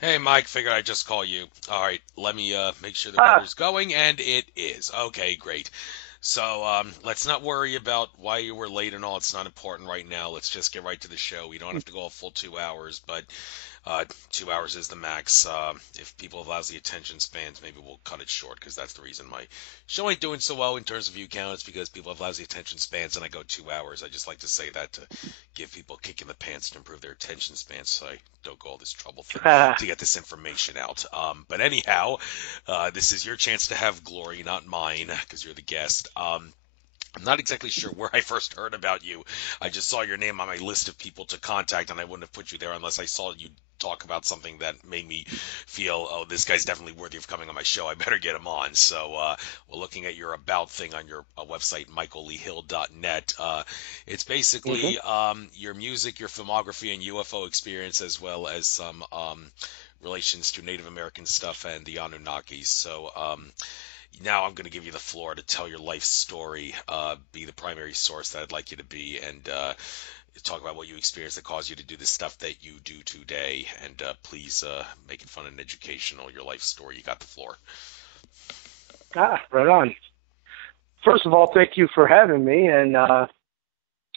Hey, Mike, figured I'd just call you. All right, let me make sure the Ah, recording's going, and it is. Okay, great. So let's not worry about why you were late and all. It's not important right now. Let's just get right to the show. We don't have to go a full 2 hours, but 2 hours is the max. If people have lousy attention spans, maybe we'll cut it short because that's the reason my show ain't doing so well in terms of view count. It's because people have lousy attention spans, and I go 2 hours. I just like to say that to give people a kick in the pants to improve their attention spans, so I don't go all this trouble ah, to get this information out. But anyhow, this is your chance to have glory, not mine, because you're the guest. I'm not exactly sure where I first heard about you. I just saw your name on my list of people to contact, and I wouldn't have put you there unless I saw you talk about something that made me feel, oh, this guy's definitely worthy of coming on my show. I better get him on. So we're looking at your about thing on your website, michaelleehill.net. It's mhm. basically your music, your filmography, and UFO experience, as well as some relations to Native American stuff and the Anunnaki. So now I'm going to give you the floor to tell your life story, be the primary source that I'd like you to be, and talk about what you experienced that caused you to do the stuff that you do today. And please make it fun and educational. Your life story. You got the floor. Right on. First of all, thank you for having me, and I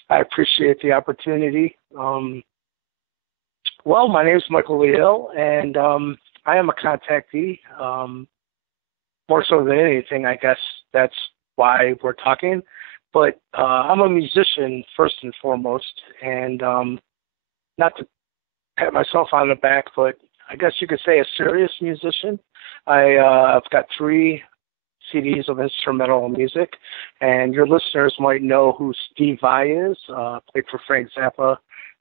appreciate the opportunity. Well, my name is Michael Leal, and I am a contactee. More so than anything, I guess that's why we're talking. But I'm a musician first and foremost, and not to pat myself on the back, but I guess you could say a serious musician. I've got three CDs of instrumental music, and your listeners might know who Steve Vai is. Played for Frank Zappa,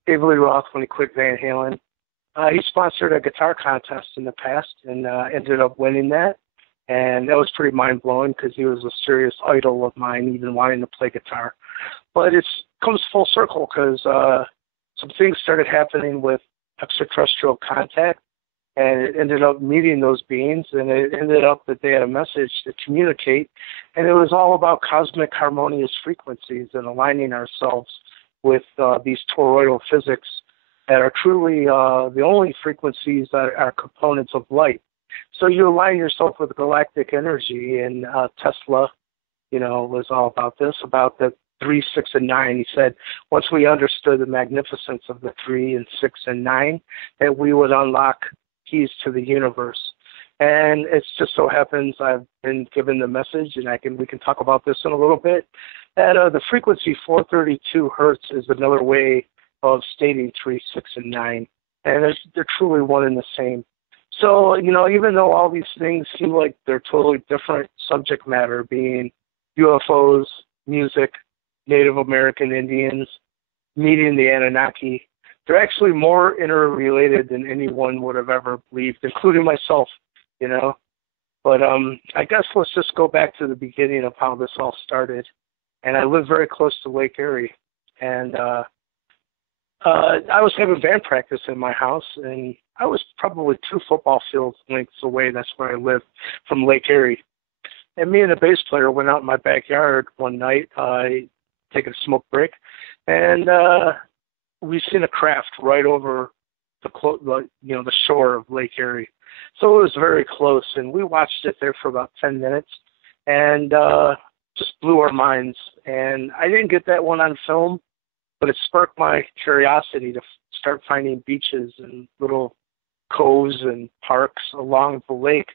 David Lee Roth when he quit Van Halen. He sponsored a guitar contest in the past and ended up winning that. And that was pretty mind blowing because he was a serious idol of mine, even wanting to play guitar. But it comes full circle because some things started happening with extraterrestrial contact, and it ended up meeting those beings, and it ended up that they had a message to communicate, and it was all about cosmic harmonious frequencies and aligning ourselves with these toroidal physics that are truly the only frequencies that are components of light. So you align yourself with galactic energy, and Tesla, was all about this, about the 3, 6, and 9. He said once we understood the magnificence of the 3 and 6 and 9, that we would unlock keys to the universe. And it just so happens I've been given the message, and we can talk about this in a little bit, that the frequency 432 hertz is another way of stating 3, 6, and 9. And they're truly one and the same. So, even though all these things seem like they're totally different subject matter, being UFOs, music, Native American Indians, meeting the Anunnaki, they're actually more interrelated than anyone would have ever believed, including myself, you know. But I guess let's just go back to the beginning of how this all started. And I live very close to Lake Erie, and I was having band practice in my house, and I was probably 2 football field lengths away. That's where I live from Lake Erie. And me and the bass player went out in my backyard one night, taking a smoke break, and we seen a craft right over the shore of Lake Erie. So it was very close, and we watched it there for about 10 minutes, and just blew our minds. And I didn't get that one on film, but it sparked my curiosity to start finding beaches and little coves and parks along the lake.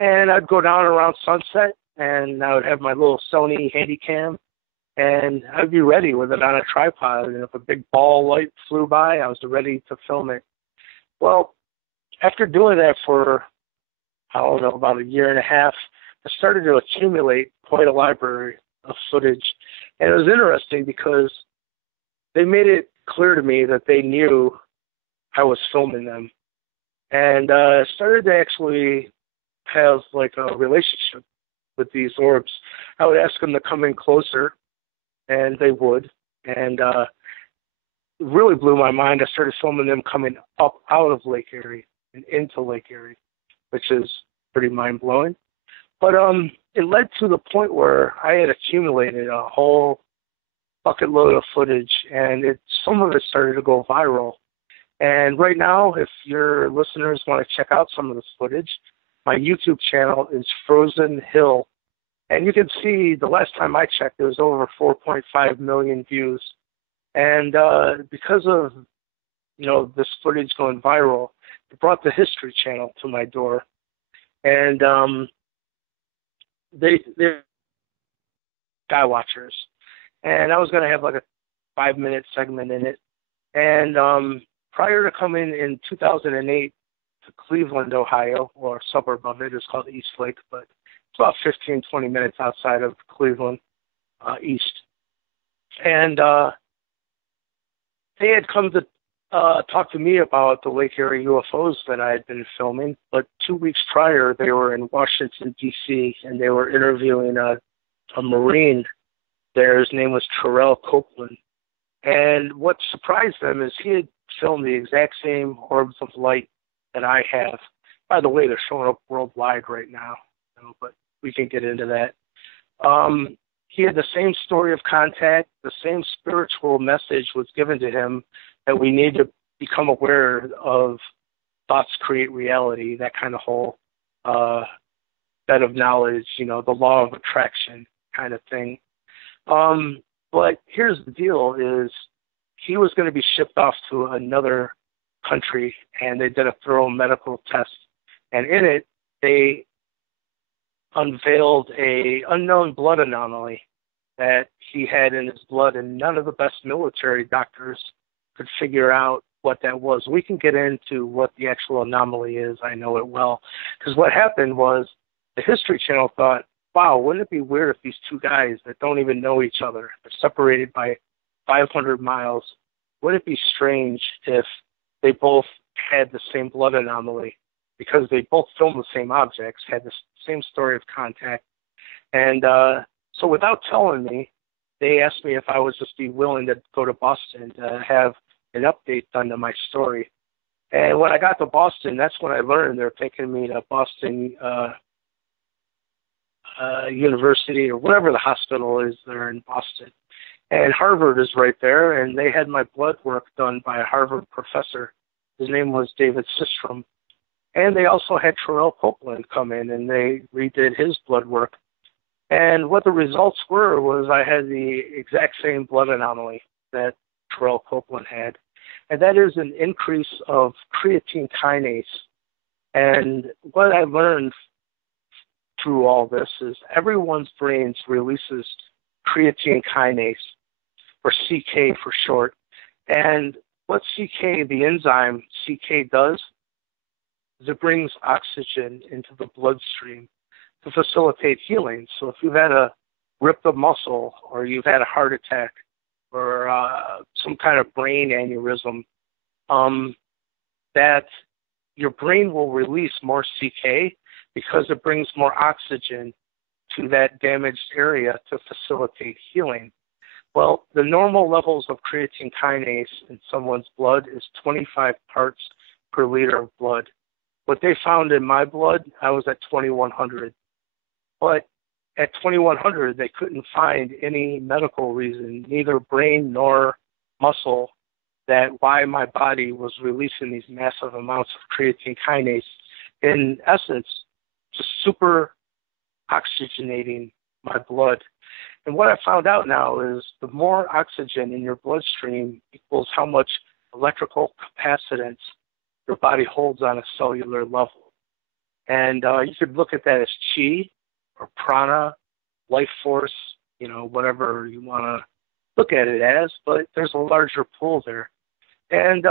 And I'd go down around sunset, and I would have my little Sony Handycam, and I'd be ready with it on a tripod. And if a big ball light flew by, I was ready to film it. Well, after doing that for, I don't know, about a year and a half, I started to accumulate quite a library of footage. And it was interesting because they made it clear to me that they knew I was filming them. And I started to actually have like a relationship with these orbs. I would ask them to come in closer, and they would. And it really blew my mind. I started filming them coming up out of Lake Erie and into Lake Erie, which is pretty mind-blowing. But it led to the point where I had accumulated a whole bucket load of footage, and some of it started to go viral. And right now, if your listeners want to check out some of this footage, my YouTube channel is Frozen Hill. And you can see the last time I checked, there was over 4.5 million views. And because of, this footage going viral, it brought the History Channel to my door. And they're sky watchers. And I was going to have like a 5-minute segment in it. And prior to coming in 2008 to Cleveland, Ohio, or a suburb of it, it's called East Lake, but it's about 15, 20 minutes outside of Cleveland, east. And they had come to talk to me about the Lake Erie UFOs that I had been filming, but 2 weeks prior, they were in Washington, D.C., and they were interviewing a Marine there. His name was Terrell Copeland. And what surprised them is he had filmed the exact same orbs of light that I have. By the way, they're showing up worldwide right now, but we can get into that. He had the same story of contact. The same spiritual message was given to him that we need to become aware of thoughts create reality, that kind of whole bed of knowledge, the law of attraction kind of thing. But here's the deal is he was going to be shipped off to another country, and they did a thorough medical test. And in it, they unveiled a unknown blood anomaly that he had in his blood, and none of the best military doctors could figure out what that was. We can get into what the actual anomaly is. I know it well. Because what happened was the History Channel thought, wow, wouldn't it be weird if these two guys that don't even know each other, they're separated by 500 miles, would it be strange if they both had the same blood anomaly? Because they both filmed the same objects, had the same story of contact. And so without telling me, they asked me if I would just be willing to go to Boston to have an update done to my story. And when I got to Boston, that's when I learned they're taking me to Boston University or whatever the hospital is there in Boston. And Harvard is right there, and they had my blood work done by a Harvard professor. His name was David Sistrom. And they also had Terrell Copeland come in, and they redid his blood work. And what the results were was I had the exact same blood anomaly that Terrell Copeland had. And that is an increase of creatine kinase. And what I learned through all this is everyone's brains releases creatine kinase, or CK for short. And what CK, the enzyme CK does, is it brings oxygen into the bloodstream to facilitate healing. So if you've had a ripped up muscle, or you've had a heart attack, or some kind of brain aneurysm, that your brain will release more CK because it brings more oxygen to that damaged area to facilitate healing. Well, the normal levels of creatine kinase in someone's blood is 25 parts per liter of blood. What they found in my blood, I was at 2,100. But at 2,100, they couldn't find any medical reason, neither brain nor muscle, that why my body was releasing these massive amounts of creatine kinase. In essence, just super oxygenating my blood. And what I found out now is the more oxygen in your bloodstream equals how much electrical capacitance your body holds on a cellular level. And you could look at that as chi or prana, life force, whatever you want to look at it as, but there's a larger pool there. And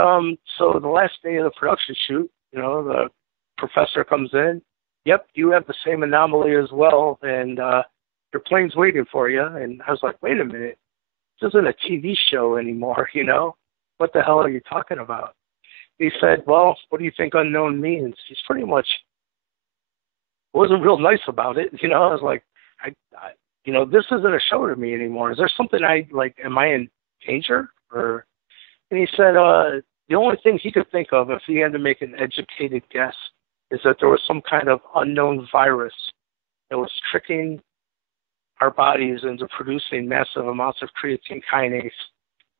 so the last day of the production shoot, the professor comes in, yep, you have the same anomaly as well, and your plane's waiting for you. And I was like, wait a minute, this isn't a TV show anymore, What the hell are you talking about? He said, well, what do you think unknown means? He's pretty much wasn't real nice about it. I was like, I this isn't a show to me anymore. Is there something am I in danger? And he said, the only thing he could think of if he had to make an educated guess is that there was some kind of unknown virus that was tricking our bodies into producing massive amounts of creatine kinase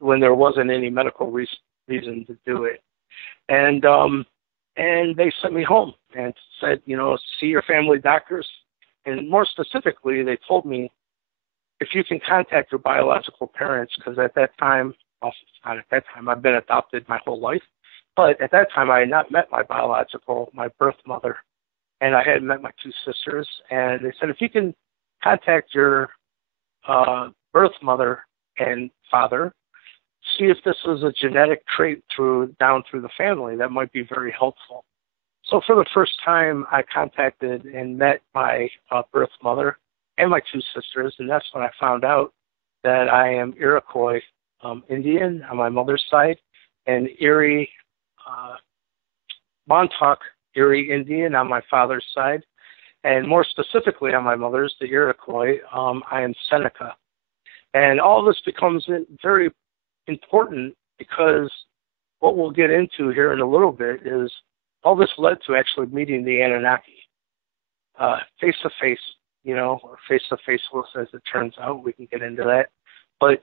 when there wasn't any medical reason to do it. And they sent me home and said, see your family doctors. And more specifically, they told me if you can contact your biological parents, because at that time, well, not at that time, I've been adopted my whole life, but at that time I had not met my birth mother, and I hadn't met my two sisters. And they said, if you can contact your birth mother and father, see if this is a genetic trait down through the family, that might be very helpful. So for the first time, I contacted and met my birth mother and my two sisters, and that's when I found out that I am Iroquois Indian on my mother's side, and Montauk Erie Indian on my father's side, and more specifically on my mother's, the Iroquois, I am Seneca. And all this becomes very important because what we'll get into here in a little bit is all this led to actually meeting the Anunnaki face-to-face, or face-to-face as it turns out. We can get into that. But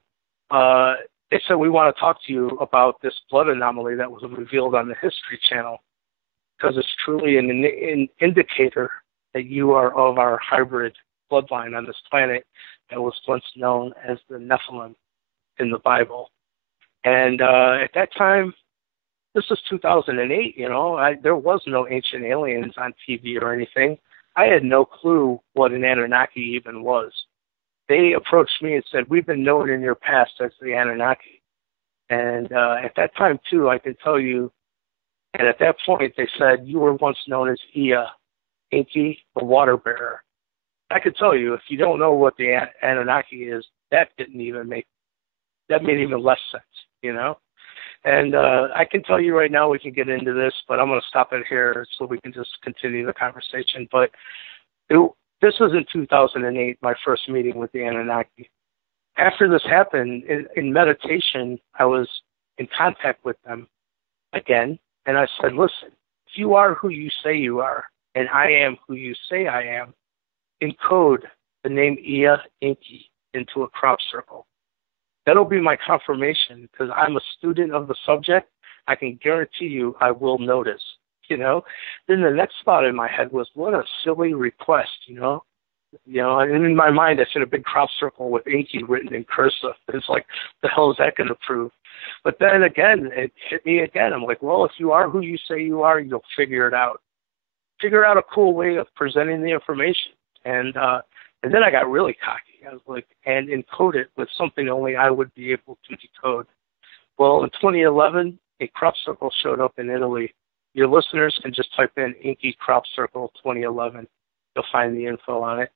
they said, we want to talk to you about this blood anomaly that was revealed on the History Channel, because it's truly an indicator that you are of our hybrid bloodline on this planet that was once known as the Nephilim in the Bible. And at that time, this was 2008, there was no ancient aliens on TV or anything. I had no clue what an Anunnaki even was. They approached me and said, we've been known in your past as the Anunnaki. And at that time, too, I can tell you, and at that point, they said, you were once known as Ea, Inky, the water bearer. I could tell you, if you don't know what the Anunnaki is, that made even less sense, And I can tell you right now, we can get into this, but I'm going to stop it here so we can just continue the conversation. But this was in 2008, my first meeting with the Anunnaki. After this happened, in meditation, I was in contact with them again, and I said, listen, if you are who you say you are, and I am who you say I am, encode the name Ea Inky into a crop circle. That'll be my confirmation, because I'm a student of the subject. I can guarantee you I will notice, Then the next thought in my head was, what a silly request, and in my mind I said a big crop circle with Inky written in cursive. It's like, the hell is that going to prove? But then again, it hit me again. I'm like, well, if you are who you say you are, you'll figure it out. Figure out a cool way of presenting the information. And then I got really cocky. I was like, and encode it with something only I would be able to decode. Well, in 2011, a crop circle showed up in Italy. Your listeners can just type in Inky crop circle 2011. You'll find the info on it.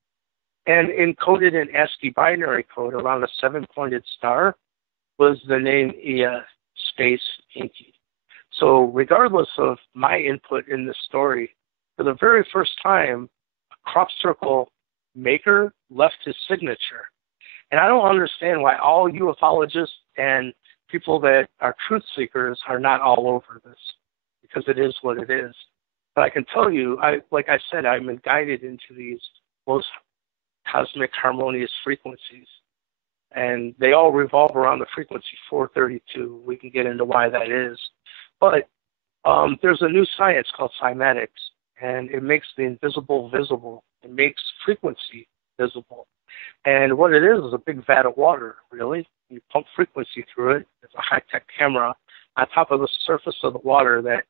And encoded in ASCII binary code around a 7-pointed star was the name Ea space Inky. So regardless of my input in this story, for the very first time, a crop circle maker left his signature. And I don't understand why all ufologists and people that are truth seekers are not all over this, because it is what it is. But I can tell you, like I said, I've been guided into these most cosmic harmonious frequencies, and they all revolve around the frequency 432. We can get into why that is. But there's a new science called Cymatics, and it makes the invisible visible. It makes frequency visible. And what it is a big vat of water, really. You pump frequency through it. It's a high-tech camera on top of the surface of the water that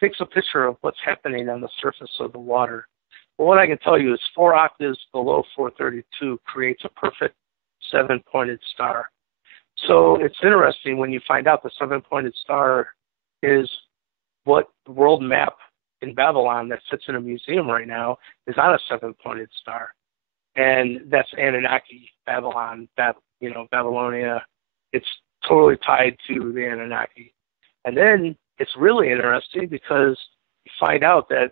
takes a picture of what's happening on the surface of the water. But what I can tell you is 4 octaves below 432 creates a perfect 7-pointed star. So it's interesting when you find out the 7-pointed star is what the world map in Babylon that sits in a museum right now is on a 7-pointed star. And that's Anunnaki, Babylon, Babylonia. It's totally tied to the Anunnaki. And then it's really interesting because you find out that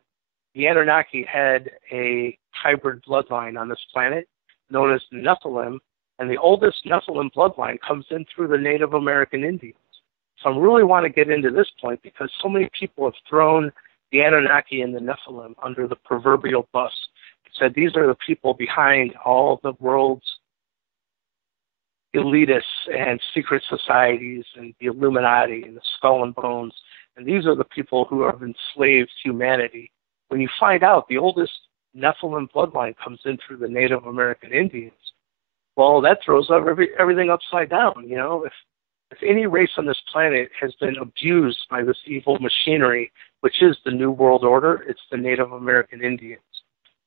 the Anunnaki had a hybrid bloodline on this planet known as the Nephilim, and the oldest Nephilim bloodline comes in through the Native American Indians. So I really want to get into this point because so many people have thrown the Anunnaki and the Nephilim under the proverbial bus. Said these are the people behind all the world's elitists and secret societies and the Illuminati and the Skull and Bones. And these are the people who have enslaved humanity. When you find out the oldest Nephilim bloodline comes in through the Native American Indians, well, that throws everything upside down. You know, if any race on this planet has been abused by this evil machinery, which is the New World Order, it's the Native American Indians.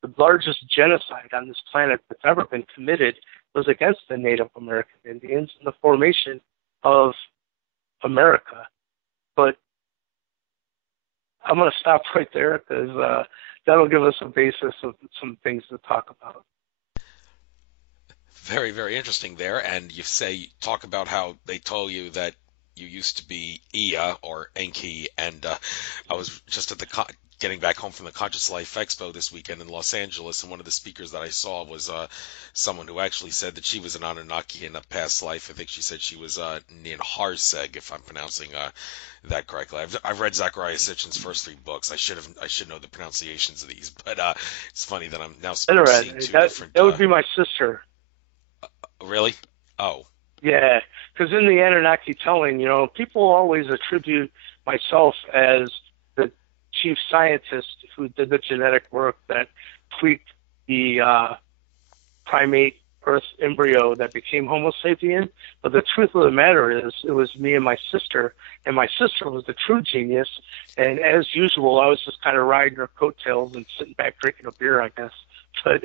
The largest genocide on this planet that's ever been committed was against the Native American Indians in the formation of America. But I'm going to stop right there because that'll give us a basis of some things to talk about. Very, very interesting there. And you talk about how they told you that you used to be Ia or Enki, and I was just at getting back home from the Conscious Life Expo this weekend in Los Angeles, and one of the speakers that I saw was someone who actually said that she was an Anunnaki in a past life. I think she said she was Ninharseg, if I'm pronouncing that correctly. I've read Zachariah Sitchin's first 3 books. I should know the pronunciations of these, but it's funny that I'm now seeing 2 different. That would be my sister. Really? Oh. Yeah, because in the Anunnaki telling, you know, people always attribute myself as the chief scientist who did the genetic work that tweaked the primate Earth embryo that became Homo sapien. But the truth of the matter is, it was me and my sister was the true genius. And as usual, I was just kind of riding her coattails and sitting back drinking a beer, I guess. But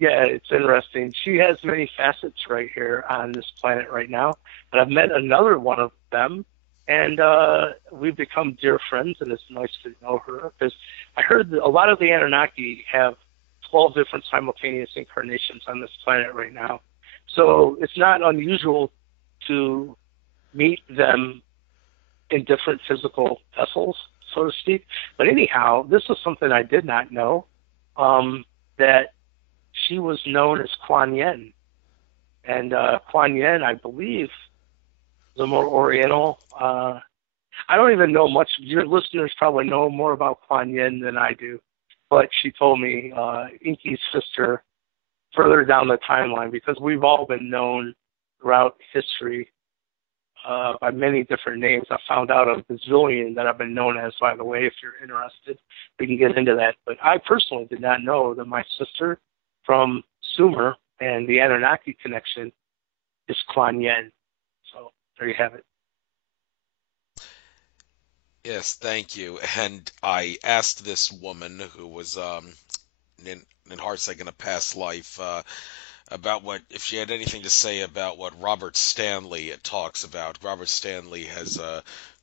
yeah, it's interesting. She has many facets right here on this planet right now. And I've met another one of them, and we've become dear friends, and it's nice to know her. Because I heard that a lot of the Anunnaki have 12 different simultaneous incarnations on this planet right now. So it's not unusual to meet them in different physical vessels, so to speak. But anyhow, this is something I did not know, that she was known as Kuan Yin. And Kuan Yin, I believe, is a more Oriental. I don't even know much. Your listeners probably know more about Kuan Yin than I do. But she told me Inky's sister further down the timeline, because we've all been known throughout history by many different names. I found out a bazillion that I've been known as, by the way. If you're interested, we can get into that. But I personally did not know that my sister from Sumer and the Anunnaki connection is Kuan Yin. So there you have it. Yes, thank you. And I asked this woman who was Ninharseg in a past life about if she had anything to say about what Robert Stanley talks about. Robert Stanley has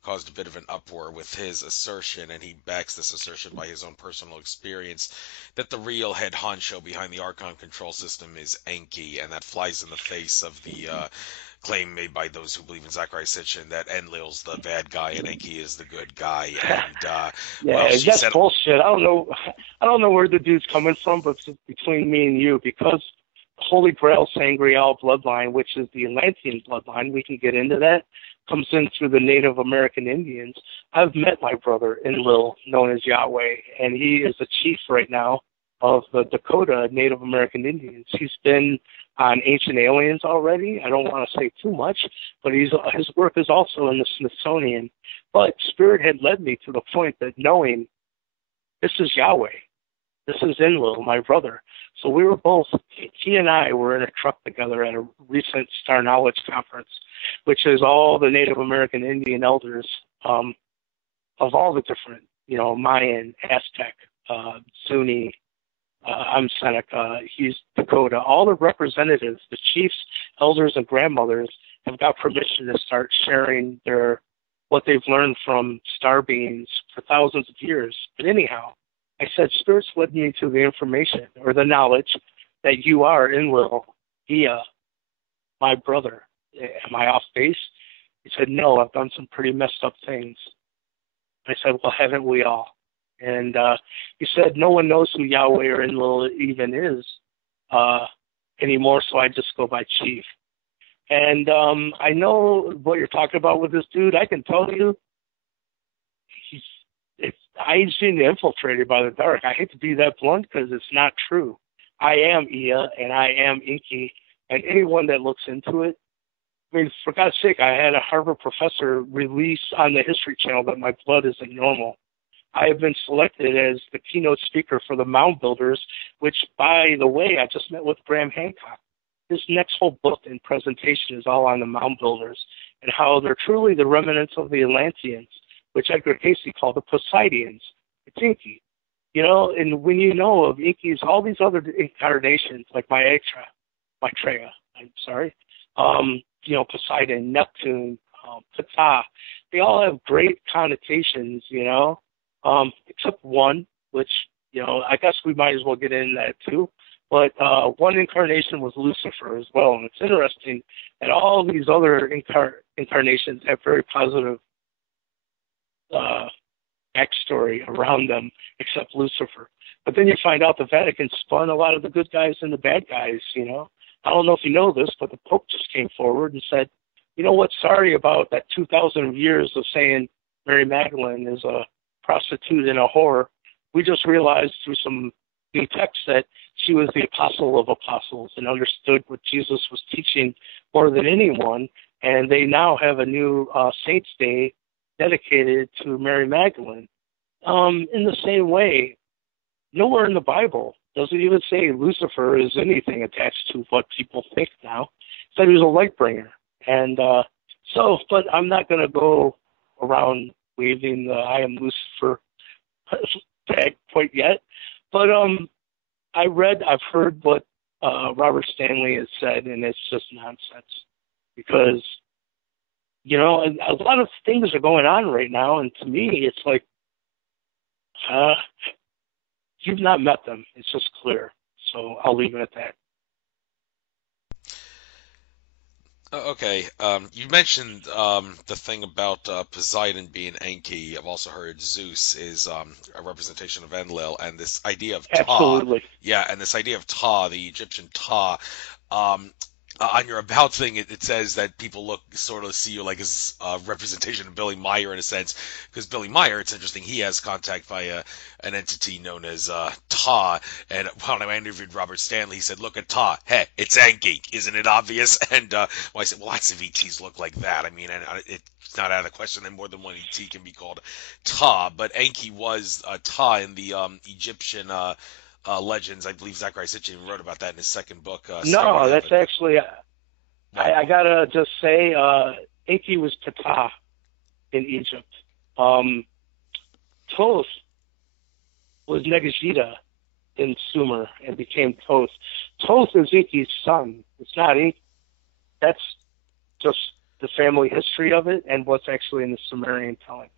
caused a bit of an uproar with his assertion, and he backs this assertion by his own personal experience, that the real head honcho behind the Archon control system is Enki, and that flies in the face of the claim made by those who believe in Zachariah Sitchin that Enlil's the bad guy and Enki is the good guy. And that's bullshit. I don't know where the dude's coming from, but between me and you, because Holy Grail Sangreal bloodline, which is the Atlantean bloodline, we can get into that, comes in through the Native American Indians. I've met my brother Enlil, known as Yahweh, and he is the chief right now of the Dakota Native American Indians. He's been on Ancient Aliens already. I don't want to say too much, but his work is also in the Smithsonian. But Spirit had led me to the point that knowing this is Yahweh, this is Enlil, my brother. So we were both, he and I were in a truck together at a recent Star Knowledge conference, which is all the Native American Indian elders of all the different, Mayan, Aztec, Zuni, I'm Seneca, he's Dakota. All the representatives, the chiefs, elders, and grandmothers have got permission to start sharing what they've learned from star beings for thousands of years. But anyhow, I said, Spirit's led me to the information or the knowledge that you are Enlil, Ia, my brother. Am I off base? He said, no, I've done some pretty messed up things. I said, well, haven't we all? And he said, no one knows who Yahweh or Enlil even is anymore, so I just go by Chief. And I know what you're talking about with this dude. I can tell you, I've seen infiltrated by the dark. I hate to be that blunt because it's not true. I am Ia and I am Inky, and anyone that looks into it I mean, for God's sake, I had a Harvard professor release on the History Channel that my blood isn't normal. I have been selected as the keynote speaker for the Mound Builders, which, by the way, I just met with Graham Hancock. His next whole book and presentation is all on the Mound Builders and how they're truly the remnants of the Atlanteans, which Edgar Casey called the Poseidians. It's Inky. You know, and when you know of Inky's, all these other incarnations, like Maitreya, you know, Poseidon, Neptune, Ptah, they all have great connotations, you know, except one, which, you know, I guess we might as well get into that too. But one incarnation was Lucifer as well. And it's interesting that all these other incarnations have very positive backstory around them, except Lucifer. But then you find out the Vatican spun a lot of the good guys and the bad guys, you know. I don't know if you know this, but the Pope just came forward and said, you know what, sorry about that 2,000 years of saying Mary Magdalene is a prostitute and a whore. We just realized through some new texts that she was the apostle of apostles and understood what Jesus was teaching more than anyone. And they now have a new Saints' Day dedicated to Mary Magdalene. In the same way, nowhere in the Bible does it even say Lucifer is anything attached to what people think now. It said he was a light bringer. And but I'm not going to go around waving the I am Lucifer tag point yet. But I've heard what Robert Stanley has said, and it's just nonsense. Because, you know, a lot of things are going on right now, and to me, it's like, you've not met them. It's just clear. So I'll leave it at that. Okay, you mentioned the thing about Poseidon being Enki. I've also heard Zeus is a representation of Enlil, and this idea of Ptah. Absolutely. Yeah, and this idea of Ptah, the Egyptian Ptah. On your about thing, it says that people sort of see you like as a representation of Billy Meier in a sense, because Billy Meier, it's interesting, he has contact via an entity known as Ptah, and when I interviewed Robert Stanley, he said, look at Ptah, hey, it's Enki, isn't it obvious? And I said, well, lots of ETs look like that. I mean, and it's not out of the question that more than one ET can be called Ptah, but Enki was Ptah in the Egyptian legends. I believe Zachary Sitchin wrote about that in his second book. No, that's actually, I gotta just say, Enki was Ptah in Egypt. Thoth was Negajita in Sumer and became Thoth. Thoth is Enki's son. It's not Enki. That's just the family history of it and what's actually in the Sumerian telling.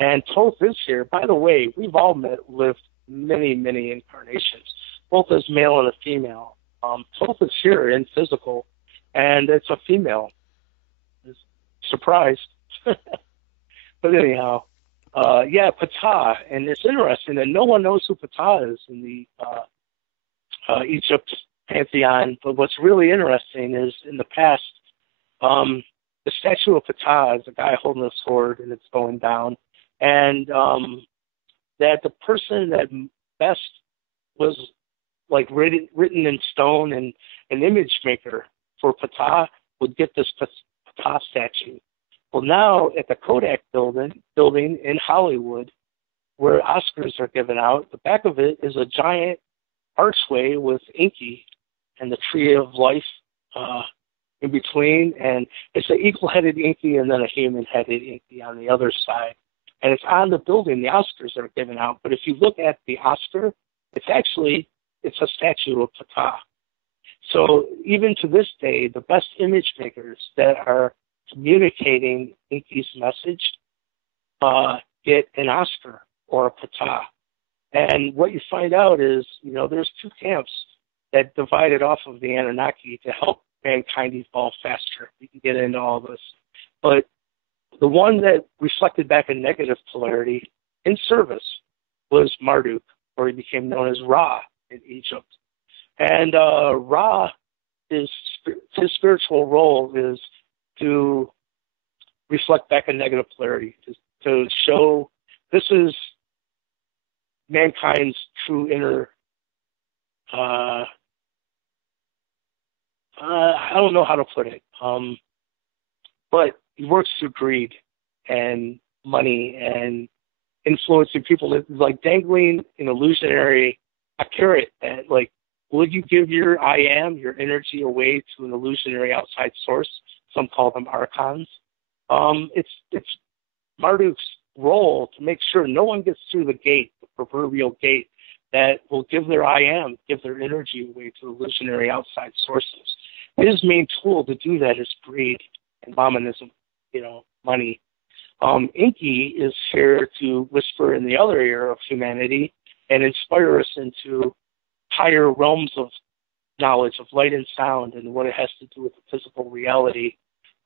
And Thoth is here. By the way, we've all lived many, many incarnations, both as male and a female. Thoth is here in physical, and it's a female. Surprise. But anyhow, Ptah, and it's interesting that no one knows who Ptah is in the Egypt pantheon, but what's really interesting is in the past, the statue of Ptah is a guy holding a sword, and it's going down, and that the person that best was like written in stone and an image maker for Ptah would get this Ptah statue. Well, now at the Kodak building in Hollywood, where Oscars are given out, the back of it is a giant archway with Enki and the tree of life in between, and it's an eagle-headed Enki and then a human-headed Enki on the other side. And it's on the building, the Oscars are given out. But if you look at the Oscar, it's a statue of Ptah. So even to this day, the best image makers that are communicating Enki's message get an Oscar or a Ptah. And what you find out is, you know, there's two camps that divided off of the Anunnaki to help mankind evolve faster. We can get into all this. But the one that reflected back a negative polarity in service was Marduk, or he became known as Ra in Egypt. And Ra, his spiritual role is to reflect back a negative polarity, to show this is mankind's true inner, I don't know how to put it. but he works through greed and money and influencing people. It's like dangling an illusionary a carrot that, like, would you give your I am, your energy away to an illusionary outside source? Some call them archons. It's Marduk's role to make sure no one gets through the gate, the proverbial gate, that will give their I am, give their energy away to illusionary outside sources. His main tool to do that is greed and Brahmanism, money. Inky is here to whisper in the other ear of humanity and inspire us into higher realms of knowledge of light and sound and what it has to do with the physical reality,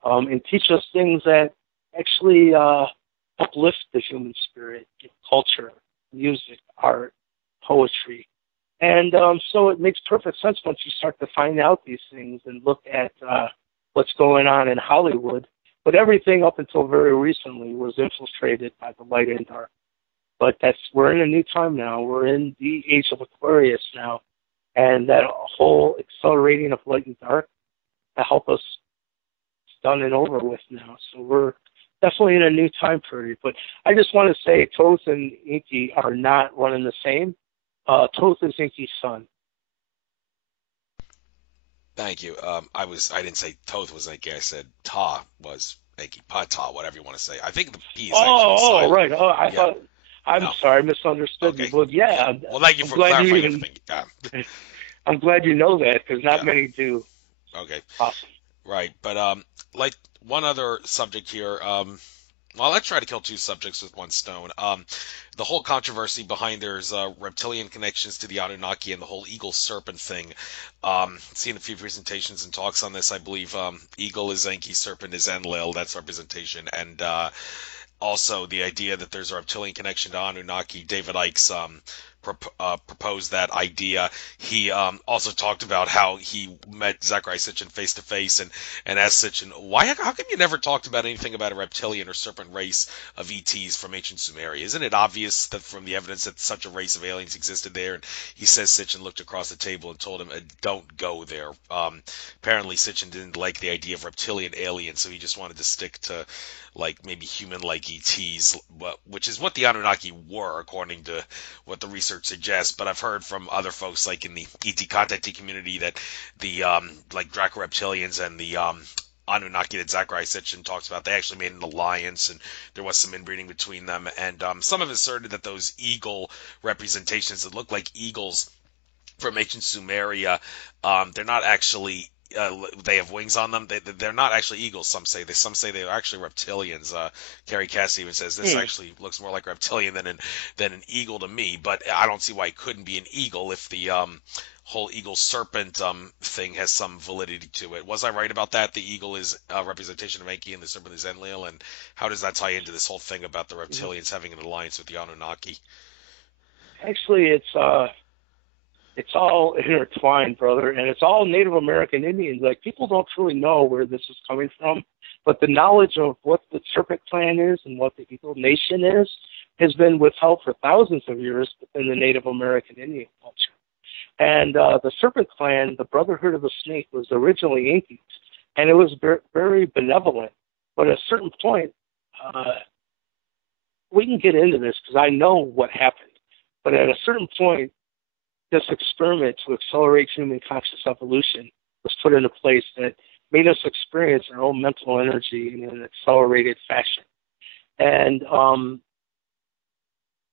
and teach us things that actually uplift the human spirit, culture, music, art, poetry. And so it makes perfect sense once you start to find out these things and look at what's going on in Hollywood. But everything up until very recently was infiltrated by the light and dark. But we're in a new time now. We're in the age of Aquarius now. And that whole accelerating of light and dark to help us, it's done and over with now. So we're definitely in a new time period. But I just want to say Toth and Inky are not one and the same. Toth is Inky's son. Thank you. I didn't say Toth was Enki. I said Ta was Enki. Ta, whatever you want to say. I think the P is actually silent. Right. Oh, I thought. I'm sorry, I misunderstood you. Well, yeah. Well, thank you for clarifying everything. I'm glad you know that, because not many do. Okay. Awesome. Right, but like one other subject here. Well, let's try to kill two subjects with one stone. The whole controversy behind there's reptilian connections to the Anunnaki and the whole eagle serpent thing. Seen a few presentations and talks on this. I believe eagle is Enki, serpent is Enlil. That's representation, and also the idea that there's a reptilian connection to Anunnaki. David Icke's proposed that idea. He also talked about how he met Zecharia Sitchin face to face and asked Sitchin, how come you never talked about anything about a reptilian or serpent race of ETs from ancient Sumeria? Isn't it obvious that from the evidence that such a race of aliens existed there? And he says Sitchin looked across the table and told him, don't go there. Apparently Sitchin didn't like the idea of reptilian aliens, so he just wanted to stick to like maybe human-like ETs, which is what the Anunnaki were, according to what the research suggests. But I've heard from other folks, like in the ET contactee community, that the like Draco reptilians and the Anunnaki that Zecharia Sitchin talks about, they actually made an alliance, and there was some inbreeding between them. And some have asserted that those eagle representations that look like eagles from ancient Sumeria, they're not actually they have wings on them. They're not actually eagles. Some say they're actually reptilians. Carrie Cassidy even says this actually looks more like reptilian than an eagle to me. But I don't see why it couldn't be an eagle if the whole eagle serpent thing has some validity to it. Was I right about that? The eagle is a representation of Enki and the serpent is Enlil. And how does that tie into this whole thing about the reptilians having an alliance with the Anunnaki? Actually, it's all intertwined, brother, and it's all Native American Indians. Like, people don't truly know where this is coming from, but the knowledge of what the Serpent clan is and what the Eagle Nation is has been withheld for thousands of years within the Native American Indian culture. And the Serpent clan, the Brotherhood of the Snake, was originally Incas, and it was very benevolent. But at a certain point, we can get into this because I know what happened, but at a certain point, this experiment to accelerate human conscious evolution was put into place that made us experience our own mental energy in an accelerated fashion. And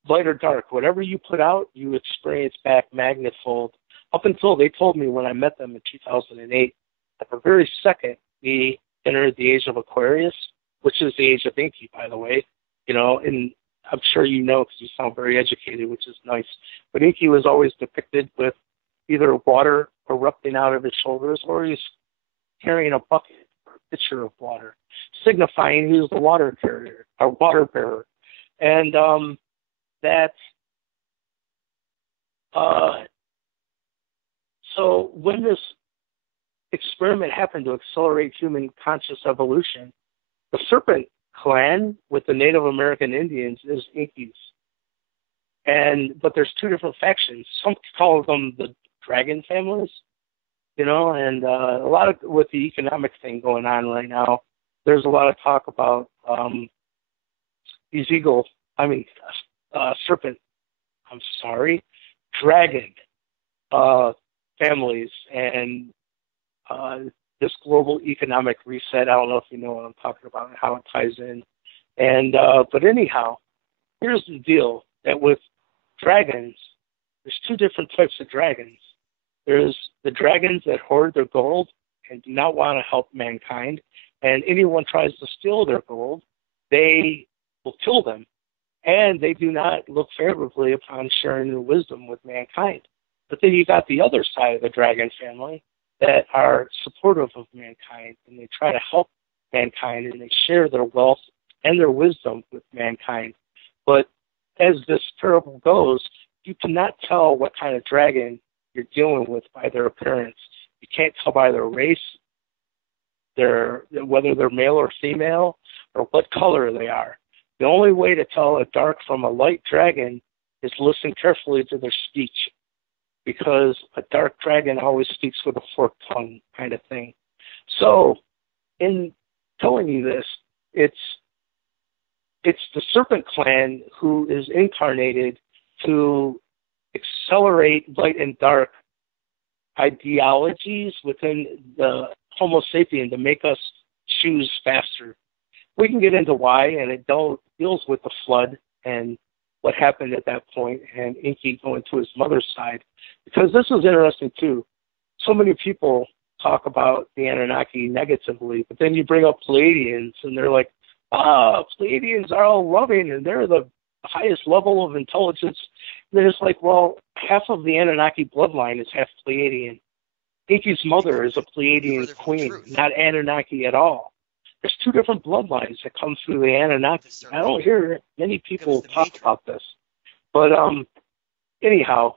light or dark, whatever you put out, you experience back magnetfold. Up until they told me when I met them in 2008, at the very second we entered the age of Aquarius, which is the age of Inky, by the way, and I'm sure you know because you sound very educated, which is nice. But Inky was always depicted with either water erupting out of his shoulders or he's carrying a bucket or a pitcher of water, signifying he was the water carrier or water bearer. And so when this experiment happened to accelerate human conscious evolution, the Serpent clan with the Native American Indians is Incas. But there's two different factions. Some call them the dragon families, and a lot of with the economic thing going on right now, there's a lot of talk about these serpent, I'm sorry, dragon families and this global economic reset. I don't know if you know what I'm talking about and how it ties in. And but anyhow, here's the deal: that with dragons, there's two different types of dragons. There's the dragons that hoard their gold and do not want to help mankind, and anyone tries to steal their gold, they will kill them, and they do not look favorably upon sharing their wisdom with mankind. But then you got the other side of the dragon family that are supportive of mankind, and they try to help mankind, and they share their wealth and their wisdom with mankind. But as this parable goes, you cannot tell what kind of dragon you're dealing with by their appearance. You can't tell by their race, whether they're male or female, or what color they are. The only way to tell a dark from a light dragon is listen carefully to their speech, because a dark dragon always speaks with a forked tongue kind of thing. So, in telling you this, it's the Serpent clan who is incarnated to accelerate light and dark ideologies within the Homo sapien to make us choose faster. We can get into why, and it deals with the flood and what happened at that point, and Inky going to his mother's side, because this is interesting too. So many people talk about the Anunnaki negatively, but then you bring up Pleiadians, and they're like, Pleiadians are all loving, and they're the highest level of intelligence. And then it's like, well, half of the Anunnaki bloodline is half Pleiadian. Inky's mother is a Pleiadian queen, not Anunnaki at all. There's two different bloodlines that come through the Anunnaki. I don't hear many people talk about this. But anyhow,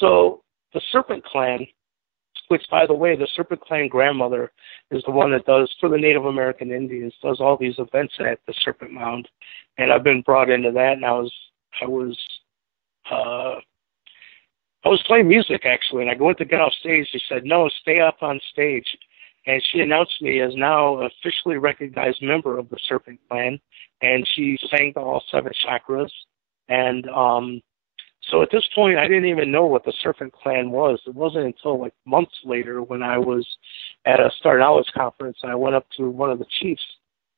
so the Serpent clan, which, by the way, the Serpent clan grandmother is the one that does, for the Native American Indians, does all these events at the Serpent Mound. And I've been brought into that, and I was playing music, actually, and I went to get off stage. She said, no, stay up on stage. And she announced me as now an officially recognized member of the Serpent clan, and she sang to all 7 chakras. And so at this point, I didn't even know what the Serpent clan was. It wasn't until like months later when I was at a Star Knowledge conference, and I went up to one of the chiefs.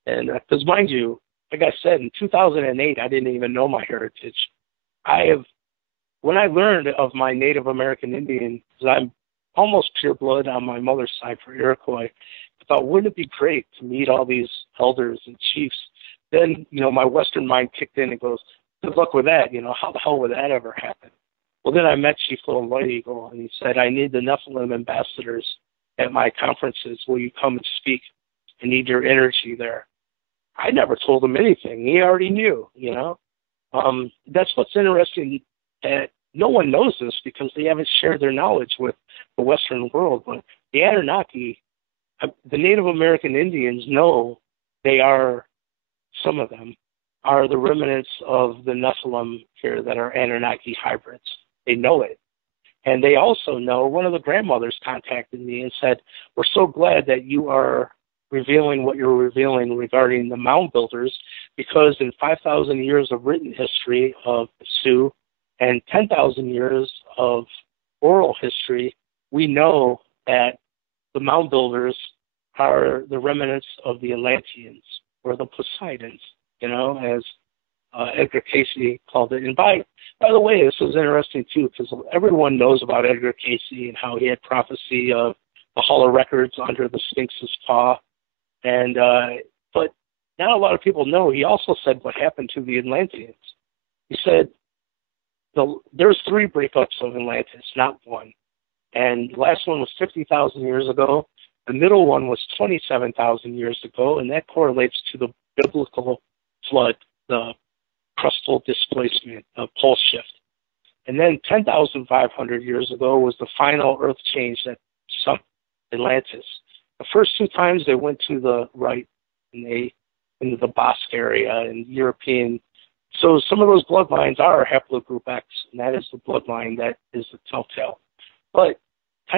And because mind you, like I said, in 2008, I didn't even know my heritage. When I learned of my Native American Indian, because I'm almost pure blood on my mother's side for Iroquois, I thought, wouldn't it be great to meet all these elders and chiefs? Then, my Western mind kicked in and goes, good luck with that. How the hell would that ever happen? Well, then I met Chief Little White Eagle, and he said, I need the Nephilim ambassadors at my conferences. Will you come and speak? I need your energy there. I never told him anything. He already knew, That's what's interesting, that no one knows this because they haven't shared their knowledge with the Western world. But the Anunnaki, the Native American Indians know they are, some of them, are the remnants of the Nephilim here that are Anunnaki hybrids. They know it. And they also know, one of the grandmothers contacted me and said, we're so glad that you are revealing what you're revealing regarding the mound builders, because in 5,000 years of written history of Sioux and 10,000 years of oral history, we know that the mound builders are the remnants of the Atlanteans, or the Poseidons, as Edgar Casey called it. And by the way, this was interesting too, because everyone knows about Edgar Casey and how he had prophecy of the Hall of Records under the Sphinx's paw. And but not a lot of people know he also said what happened to the Atlanteans. He said there's 3 breakups of Atlantis, not one. And the last one was 50,000 years ago. The middle one was 27,000 years ago, and that correlates to the biblical flood, the crustal displacement, pole shift. And then 10,500 years ago was the final earth change that sunk Atlantis. The first 2 times they went to the right, and into the Basque area and European. So some of those bloodlines are haplogroup X, and that is the bloodline that is the telltale. But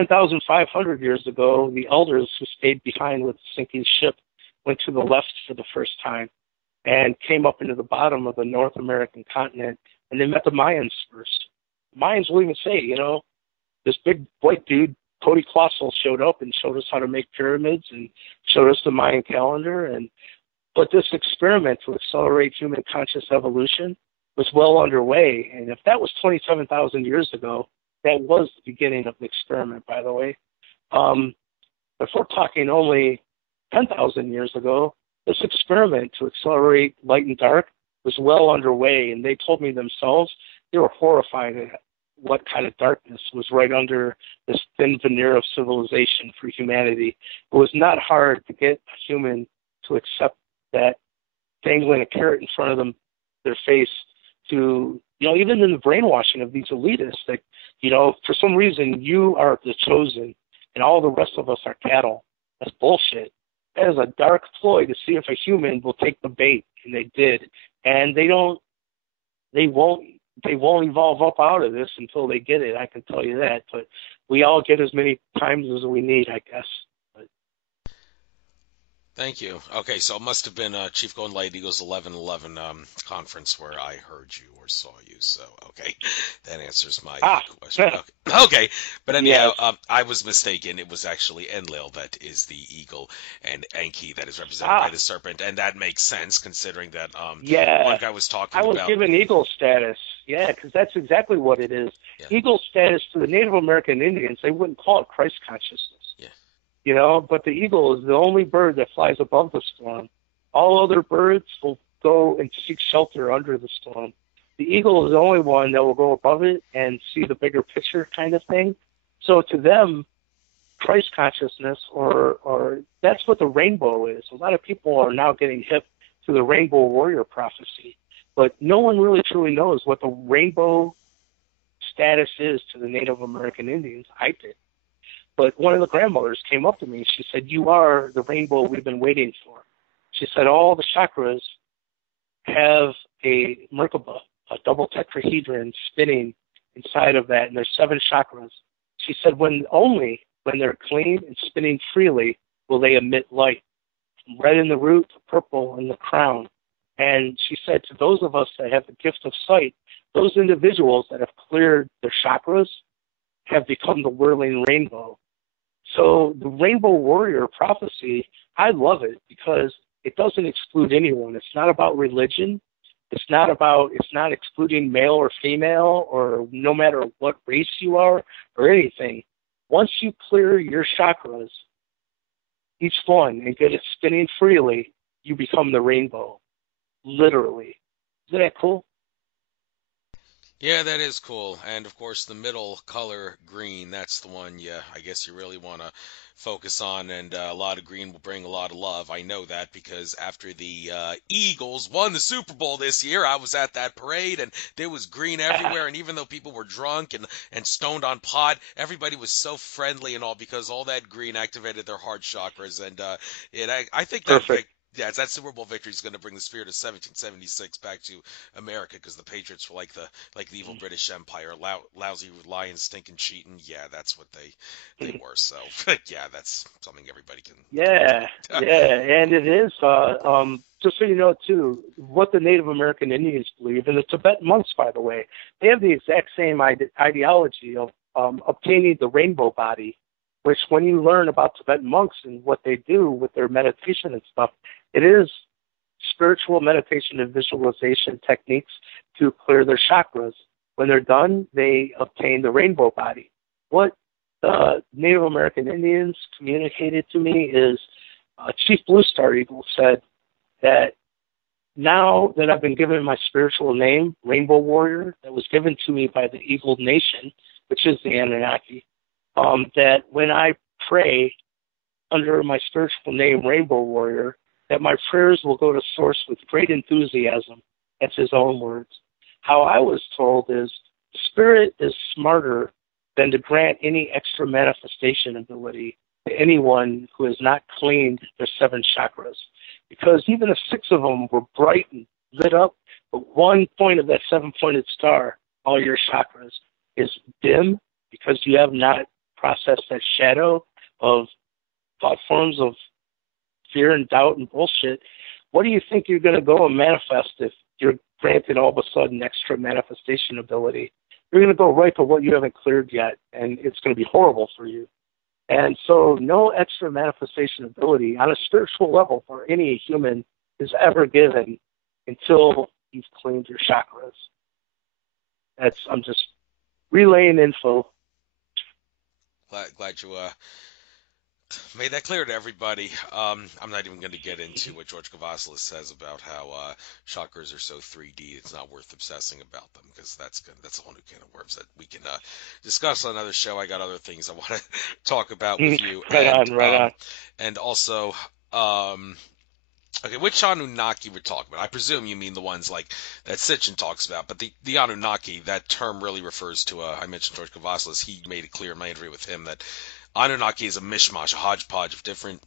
10,500 years ago, the elders who stayed behind with the sinking ship went to the left for the first time and came up into the bottom of the North American continent, and they met the Mayans first. The Mayans will even say, this big white dude, Cody Colossal, showed up and showed us how to make pyramids and showed us the Mayan calendar. But this experiment to accelerate human conscious evolution was well underway. And if that was 27,000 years ago, that was the beginning of the experiment, by the way. If we're talking only 10,000 years ago, this experiment to accelerate light and dark was well underway. And they told me themselves they were horrified at what kind of darkness was right under this thin veneer of civilization for humanity. It was not hard to get a human to accept that dangling a carrot in front of them, their face, to, even in the brainwashing of these elitists, that, for some reason you are the chosen and all the rest of us are cattle. That's bullshit. That is a dark ploy to see if a human will take the bait, and they did. And they won't evolve up out of this until they get it, I can tell you that. But we all get as many times as we need, I guess. Thank you. Okay, so it must have been Chief Golden Light Eagles 1111 conference where I heard you or saw you. So, okay, that answers my question. Okay, but anyhow, yes. I was mistaken. It was actually Enlil that is the eagle and Enki that is represented by the serpent, and that makes sense considering that one guy was talking about... I was given eagle status. Yeah, because that's exactly what it is. Yeah. Eagle status to the Native American Indians, they wouldn't call it Christ consciousness. Yeah. But the eagle is the only bird that flies above the storm. All other birds will go and seek shelter under the storm. The eagle is the only one that will go above it and see the bigger picture kind of thing. So to them, Christ consciousness, or that's what the rainbow is. A lot of people are now getting hip to the rainbow warrior prophecy, but no one really truly knows what the rainbow status is to the Native American Indians. I did. But one of the grandmothers came up to me. She said, "You are the rainbow we've been waiting for." She said, all the chakras have a Merkaba, a double tetrahedron spinning inside of that, and there's 7 chakras. She said, only when they're clean and spinning freely will they emit light, from red in the root to purple in the crown. And she said to those of us that have the gift of sight, those individuals that have cleared their chakras have become the whirling rainbow. So the rainbow warrior prophecy, I love it because it doesn't exclude anyone. It's not about religion. It's not excluding male or female or no matter what race you are or anything. Once you clear your chakras, each one, and get it spinning freely, you become the rainbow. Literally. Isn't that cool? Yeah, that is cool. And of course, the middle color, green, that's the one, I guess you really want to focus on. And a lot of green will bring a lot of love. I know that because after the Eagles won the Super Bowl this year, I was at that parade and there was green everywhere. And even though people were drunk and stoned on pot, everybody was so friendly and all because all that green activated their heart chakras. And I think that... Perfect. Yeah, that Super Bowl victory is going to bring the spirit of 1776 back to America because the Patriots were like the evil British Empire, lousy, lying, stinking, cheating. Yeah, that's what they were. So, yeah, that's something everybody can. Yeah, and it is. Just so you know, too, what the Native American Indians believe, and the Tibetan monks, by the way, they have the exact same ideology of obtaining the rainbow body, which when you learn about Tibetan monks and what they do with their meditation and stuff, it is spiritual meditation and visualization techniques to clear their chakras. When they're done, they obtain the rainbow body. What the Native American Indians communicated to me is Chief Blue Star Eagle said that now that I've been given my spiritual name, Rainbow Warrior, that was given to me by the Eagle Nation, which is the Anunnaki, that when I pray under my spiritual name, Rainbow Warrior, that my prayers will go to Source with great enthusiasm. That's his own words. How I was told is Spirit is smarter than to grant any extra manifestation ability to anyone who has not cleaned their 7 chakras. Because even if 6 of them were bright and lit up, but one point of that 7-pointed star, all your chakras, is dim because you have not process that shadow of thought forms of fear and doubt and bullshit, what do you think you're going to go and manifest if you're granted all of a sudden extra manifestation ability? You're going to go right to what you haven't cleared yet, and it's going to be horrible for you. And so no extra manifestation ability on a spiritual level for any human is ever given until you've cleaned your chakras. I'm just relaying info. Glad you made that clear to everybody. I'm not even going to get into what George Kavasilis says about how chakras are so 3D. It's not worth obsessing about them, because that's a whole new can of worms that we can discuss on another show. I got other things I want to talk about with you. Right on. And also, okay, which Anunnaki we're talking about? I presume you mean the ones like that Sitchin talks about, but the Anunnaki, that term really refers to, I mentioned George Kavasilis. He made it clear in my interview with him that Anunnaki is a mishmash, a hodgepodge of different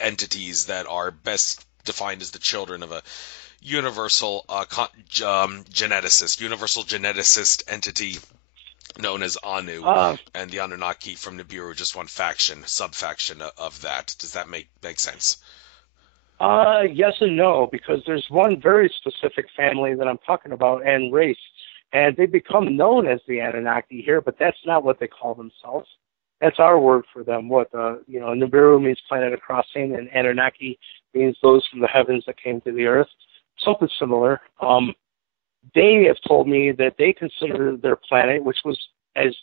entities that are best defined as the children of a universal geneticist entity known as Anu, and the Anunnaki from Nibiru are just one sub-faction of that. Does that make sense? Yes and no, because there's one very specific family that I'm talking about, and race, and they become known as the Anunnaki here, but that's not what they call themselves. That's our word for them. Nibiru means planet of crossing, and Anunnaki means those from the heavens that came to the earth. Something similar. They have told me that they consider their planet, which was it's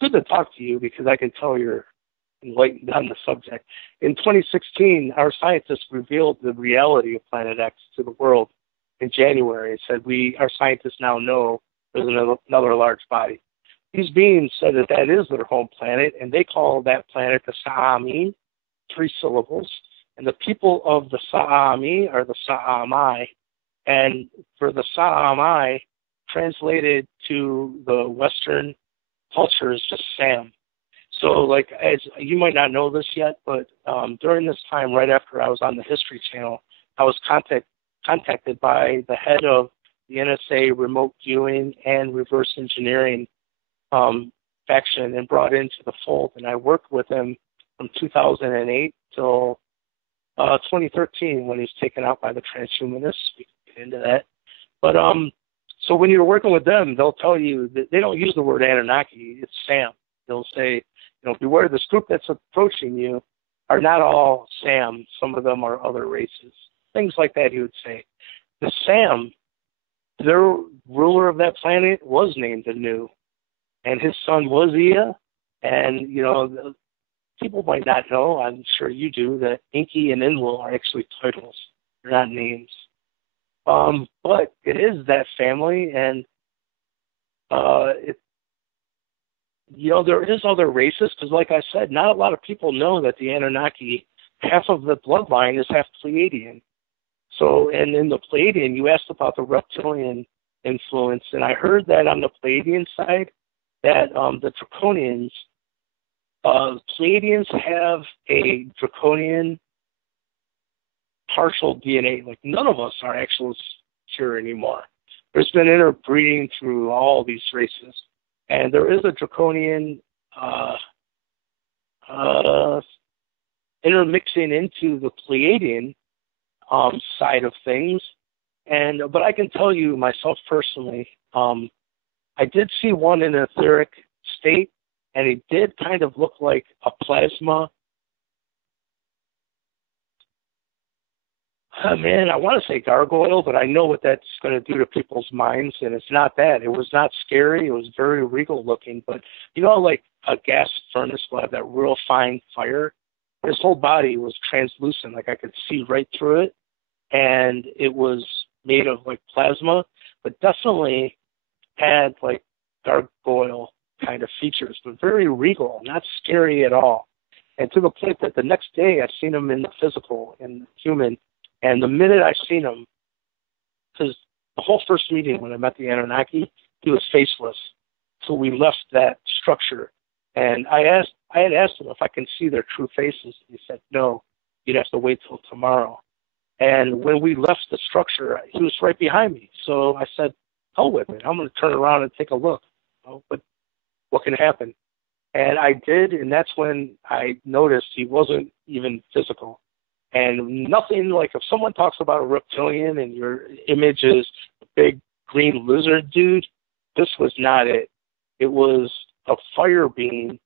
good to talk to you because I can tell you're enlightened on the subject. In 2016, our scientists revealed the reality of Planet X to the world in January. It said, our scientists now know there's another large body. These beings said that is their home planet, and they call that planet the Sa'ami, 3 syllables. And the people of the Sa'ami are the Sa'amai. And for the Sa'amai, translated to the Western culture, is just Sam. So, as you might not know this yet, but during this time, right after I was on the History Channel, I was contacted by the head of the NSA remote viewing and reverse engineering faction and brought into the fold. And I worked with him from 2008 till 2013 when he was taken out by the transhumanists. We can get into that. But so when you're working with them, they'll tell you that they don't use the word Anunnaki. It's Sam. They'll say, beware, this group that's approaching you are not all Sam. Some of them are other races. Things like that, he would say. The Sam, their ruler of that planet, was named Anu. And his son was Ea. And, people might not know, I'm sure you do, that Inky and Enlil are actually titles. They're not names. But it is that family, and there is other races, because like I said, not a lot of people know that the Anunnaki, half of the bloodline is half Pleiadian. So, and in the Pleiadian, you asked about the reptilian influence, and I heard that on the Pleiadian side, that the Draconians, Pleiadians have a Draconian partial DNA. Like, none of us are actually pure anymore. There's been interbreeding through all these races. And there is a Draconian intermixing into the Pleiadian side of things. But I can tell you myself personally, I did see one in an etheric state, and it did kind of look like a plasma. I want to say gargoyle, but I know what that's going to do to people's minds, and it's not that. It was not scary. It was very regal looking, but like a gas furnace will have that real fine fire. His whole body was translucent, like I could see right through it, and it was made of like plasma, but definitely had like gargoyle kind of features, but very regal, not scary at all. And to the point that the next day I seen him in the physical, in the human. And the minute I seen him, because the whole first meeting when I met the Anunnaki, he was faceless. So we left that structure. And I had asked him if I can see their true faces. He said, no, you'd have to wait till tomorrow. And when we left the structure, he was right behind me. So I said, hell with it. I'm going to turn around and take a look. But what can happen? And I did, and that's when I noticed he wasn't even physical. And nothing like if someone talks about a reptilian and your image is a big green lizard dude, this was not it. It was a fire being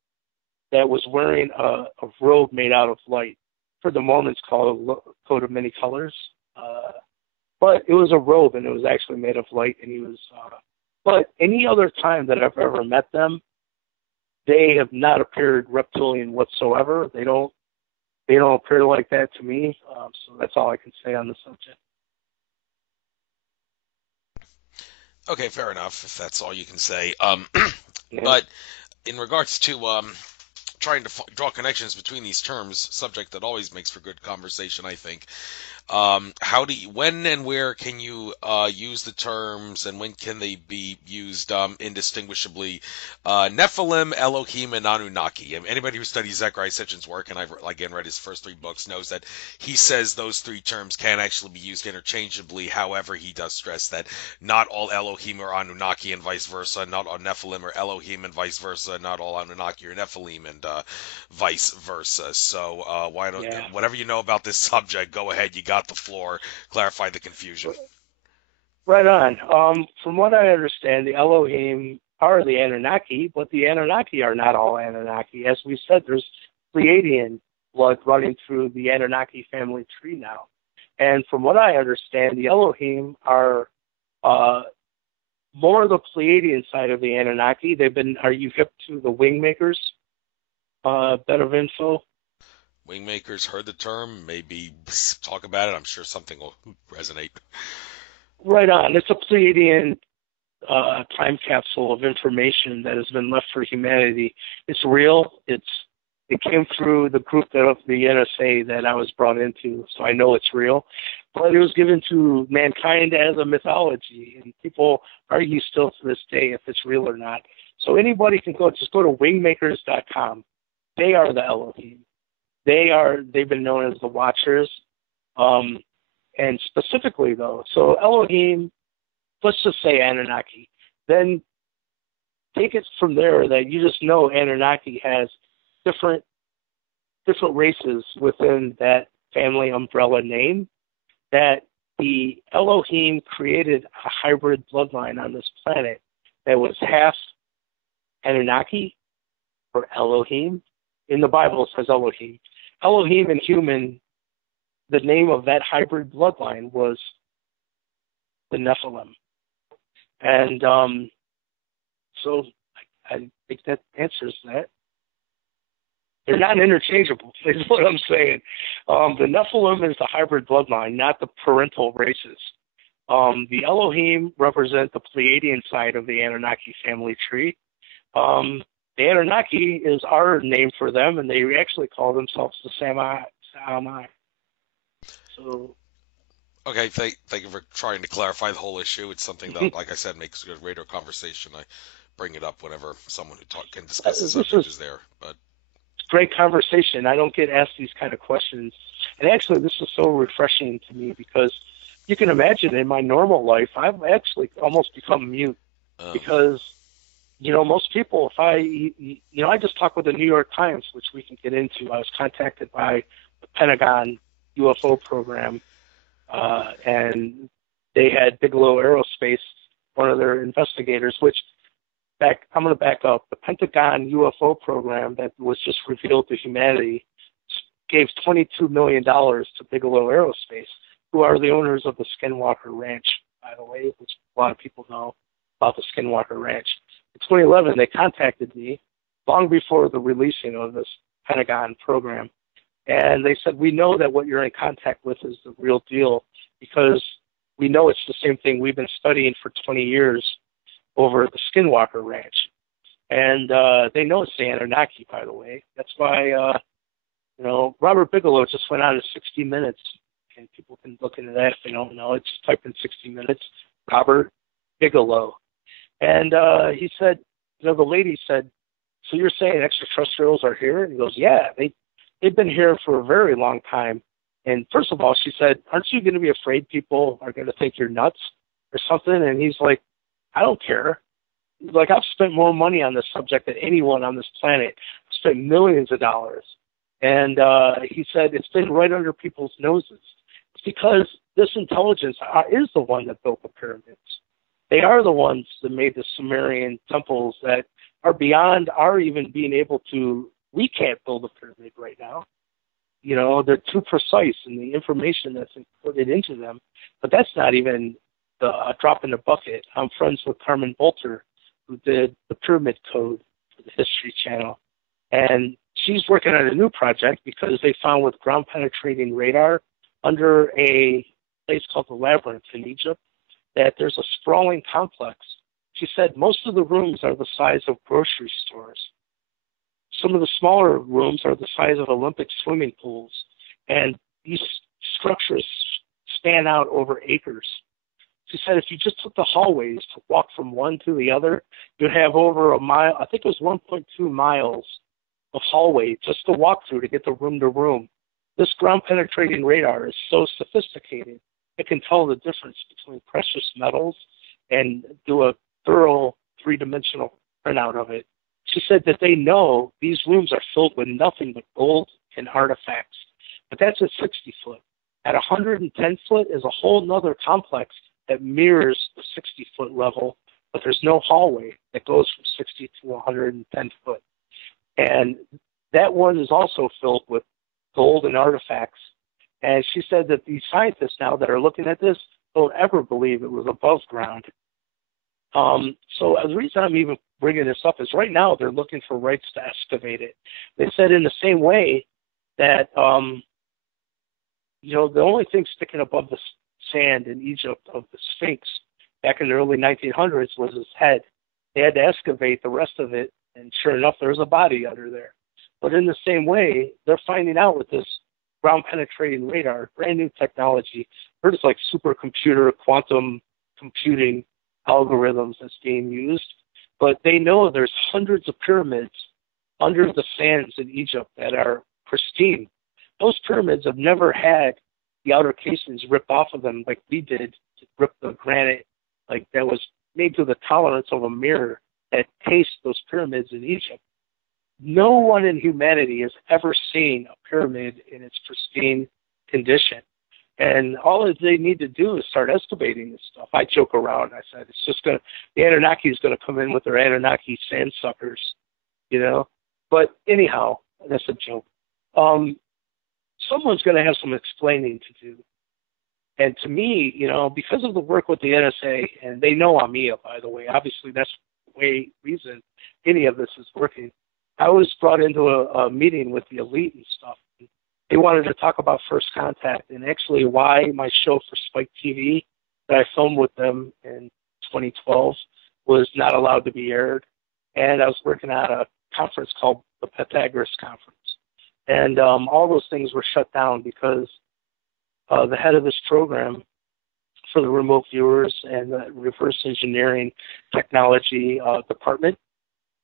that was wearing a robe made out of light. For the Mormons, called a coat of many colors. But it was a robe, and it was actually made of light. And he was. But any other time that I've ever met them, they have not appeared reptilian whatsoever. They don't appear like that to me. So that's all I can say on the subject. Okay, fair enough. If that's all you can say. Yeah. But in regards to trying to draw connections between these terms, subject that always makes for good conversation, I think. When and where can you use the terms, and when can they be used indistinguishably? Nephilim, Elohim, and Anunnaki. And anybody who studies Zecharia Sitchin's work, and I've again read his first 3 books, knows that he says those 3 terms can actually be used interchangeably. However, he does stress that not all Elohim are Anunnaki and vice versa, not all Nephilim are Elohim and vice versa, not all Anunnaki are Nephilim and vice versa. So why don't whatever you know about this subject, go ahead. You got the floor. Clarify the confusion. Right on. From what I understand, the Elohim are the Anunnaki, but the Anunnaki are not all Anunnaki. As we said, there's Pleiadian blood running through the Anunnaki family tree now. And from what I understand, the Elohim are more the Pleiadian side of the Anunnaki. Are you hip to the Wingmakers? Bit of info? Wingmakers, heard the term, maybe talk about it. I'm sure something will resonate. Right on. It's a Pleiadian time capsule of information that has been left for humanity. It's real. It came through the group of the NSA that I was brought into, so I know it's real. But it was given to mankind as a mythology, and people argue still to this day if it's real or not. So anybody can just go to wingmakers.com. They are the Elohim. They've been known as the Watchers. And specifically, though, so Elohim, let's just say Anunnaki, then take it from there that you just know Anunnaki has different races within that family umbrella name, that the Elohim created a hybrid bloodline on this planet that was half Anunnaki or Elohim. In the Bible, it says Elohim. Elohim and human, the name of that hybrid bloodline was the Nephilim. And so I think that answers that. They're not interchangeable, is what I'm saying. The Nephilim is the hybrid bloodline, not the parental races. The Elohim represent the Pleiadian side of the Anunnaki family tree. The Anunnaki is our name for them, and they actually call themselves the Samai. So, okay, thank you for trying to clarify the whole issue. It's something that, like I said, makes a good radar conversation. I bring it up whenever someone who can discuss the subject is there. But great conversation. I don't get asked these kind of questions, and actually, this is so refreshing to me because you can imagine in my normal life, I've actually almost become mute because. Most people, I just talked with the New York Times, which we can get into. I was contacted by the Pentagon UFO program, and they had Bigelow Aerospace, one of their investigators, I'm going to back up. The Pentagon UFO program that was just revealed to humanity gave $22 million to Bigelow Aerospace, who are the owners of the Skinwalker Ranch, by the way, which a lot of people know about the Skinwalker Ranch. In 2011, they contacted me long before the releasing of this Pentagon program. And they said, we know that what you're in contact with is the real deal because we know it's the same thing we've been studying for 20 years over at the Skinwalker Ranch. And they know it's the Anunnaki, by the way. That's why, Robert Bigelow just went on to 60 Minutes. And people can look into that if they don't know. It's type in 60 Minutes, Robert Bigelow. And he said, the lady said, so you're saying extraterrestrials are here? And he goes, yeah, they've been here for a very long time. And first of all, she said, aren't you going to be afraid people are going to think you're nuts or something? And he's like, I don't care. like, I've spent more money on this subject than anyone on this planet. I've spent millions of dollars. And he said it's been right under people's noses. It's because this intelligence is the one that built the pyramids. They are the ones that made the Sumerian temples that are beyond our even being able to. We can't build a pyramid right now. You know, they're too precise in the information that's included into them. But that's not even a drop in the bucket. I'm friends with Carmen Bolter, who did the Pyramid Code for the History Channel. And she's working on a new project because they found with ground-penetrating radar under a place called the Labyrinth in Egypt that there's a sprawling complex. She said most of the rooms are the size of grocery stores. Some of the smaller rooms are the size of Olympic swimming pools. And these structures span out over acres. She said if you just took the hallways to walk from one to the other, you'd have over a mile, I think it was 1.2 miles of hallway just to walk through to get the room to room. This ground-penetrating radar is so sophisticated, it can tell the difference between precious metals and do a thorough three-dimensional printout of it. She said that they know these rooms are filled with nothing but gold and artifacts. But that's at 60 foot. At 110 foot is a whole nother complex that mirrors the 60-foot level, but there's no hallway that goes from 60 to 110 foot. And that one is also filled with gold and artifacts. And she said that these scientists now that are looking at this don't ever believe it was above ground. So the reason I'm even bringing this up is right now they're looking for rights to excavate it. They said in the same way that, you know, the only thing sticking above the sand in Egypt of the Sphinx back in the early 1900s was his head. They had to excavate the rest of it, and sure enough, there's a body under there. But in the same way, they're finding out with this ground-penetrating radar, brand new technology. Heard it's like supercomputer, quantum computing algorithms that's being used. But they know there's hundreds of pyramids under the sands in Egypt that are pristine. Those pyramids have never had the outer casings ripped off of them like we did to rip the granite, like that was made to the tolerance of a mirror that cased those pyramids in Egypt. No one in humanity has ever seen a pyramid in its pristine condition. And all they need to do is start excavating this stuff. I joke around. I said, it's just going to, the Anunnaki is going to come in with their Anunnaki sand suckers, you know. But anyhow, that's a joke. Someone's going to have some explaining to do. And to me, you know, because of the work with the NSA, and they know I'm EA, by the way, obviously that's the reason any of this is working. I was brought into a meeting with the elite and stuff. They wanted to talk about First Contact and actually why my show for Spike TV that I filmed with them in 2012 was not allowed to be aired. And I was working at a conference called the Pythagoras Conference. And all those things were shut down because the head of this program for the remote viewers and the reverse engineering technology department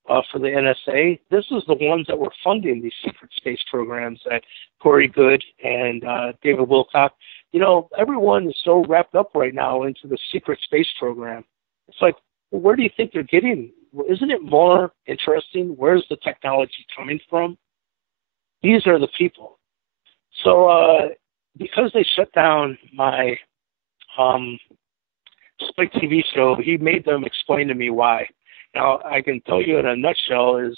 for the NSA, this is the ones that were funding these secret space programs that Corey Goode and David Wilcock. You know, everyone is so wrapped up right now into the secret space program. It's like, well, where do you think they're getting? Isn't it more interesting? Where's the technology coming from? These are the people. So because they shut down my Spike TV show, he made them explain to me why. Now, I can tell you in a nutshell is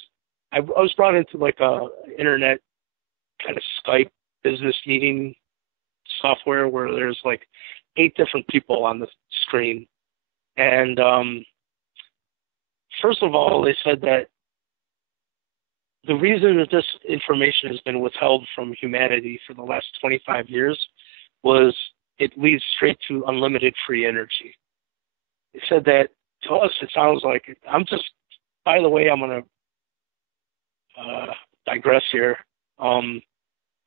I was brought into like a internet kind of Skype business meeting software where there's like 8 different people on the screen. And first of all, they said that the reason that this information has been withheld from humanity for the last 25 years was it leads straight to unlimited free energy. They said that to us, it sounds like by the way, I'm going to digress here. I'm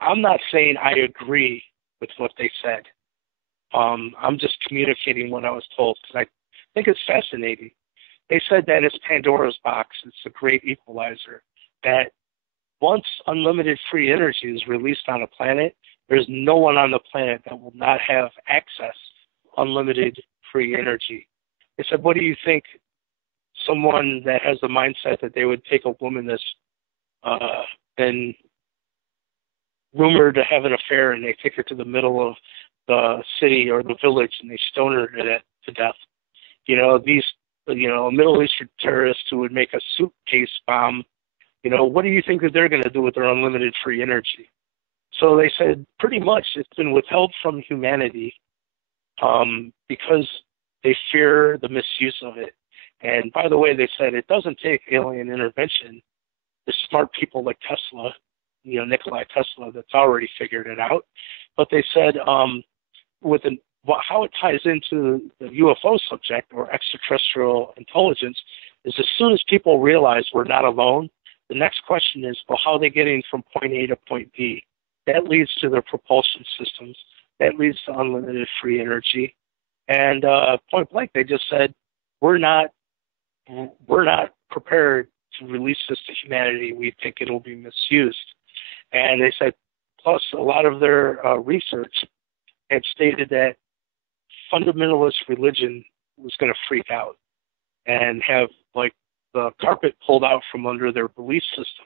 not saying I agree with what they said. I'm just communicating what I was told because I think it's fascinating. They said that it's Pandora's box. It's a great equalizer. That once unlimited free energy is released on a planet, there's no one on the planet that will not have access to unlimited free energy. They said, what do you think someone that has the mindset that they would take a woman that's been rumored to have an affair, and they take her to the middle of the city or the village and they stone her to death. These, Middle Eastern terrorists who would make a suitcase bomb, what do you think that they're going to do with their unlimited free energy? So they said pretty much it's been withheld from humanity because they fear the misuse of it. And by the way, they said it doesn't take alien intervention. There's smart people like Tesla, Nikola Tesla, that's already figured it out. But they said how it ties into the UFO subject or extraterrestrial intelligence is as soon as people realize we're not alone, the next question is, well, how are they getting from point A to point B? That leads to their propulsion systems. That leads to unlimited free energy. And point blank, they just said, we're not prepared to release this to humanity. We think it'll be misused. And they said, plus a lot of their research had stated that fundamentalist religion was going to freak out and have the carpet pulled out from under their belief system.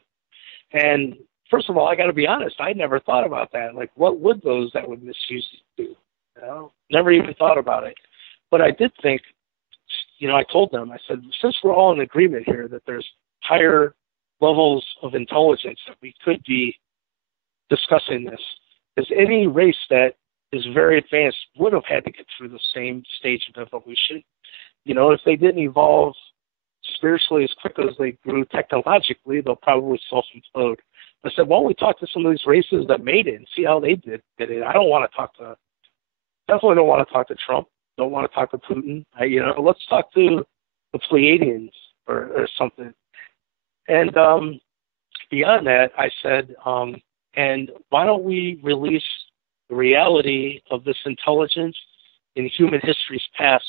And first of all, I got to be honest, I never thought about that. What would those that would misuse it do? Never even thought about it. But I did think, I told them, I said, since we're all in agreement here that there's higher levels of intelligence that we could be discussing this, because any race that is very advanced would have had to get through the same stage of evolution. If they didn't evolve spiritually as quick as they grew technologically, they'll probably self-implode. I said, why don't we talk to some of these races that made it and see how they did it? Definitely don't want to talk to Trump. Don't want to talk to Putin. Let's talk to the Pleiadians or something. And beyond that, I said, and why don't we release the reality of this intelligence in human history's past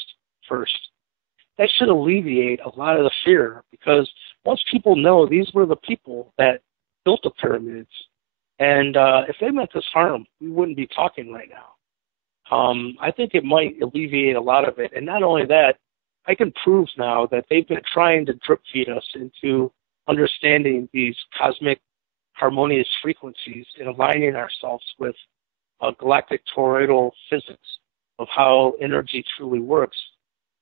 first? That should alleviate a lot of the fear, because once people know these were the people that built the pyramids, and if they meant us harm, we wouldn't be talking right now. I think it might alleviate a lot of it. And not only that, I can prove now that they've been trying to drip feed us into understanding these cosmic harmonious frequencies and aligning ourselves with galactic toroidal physics of how energy truly works.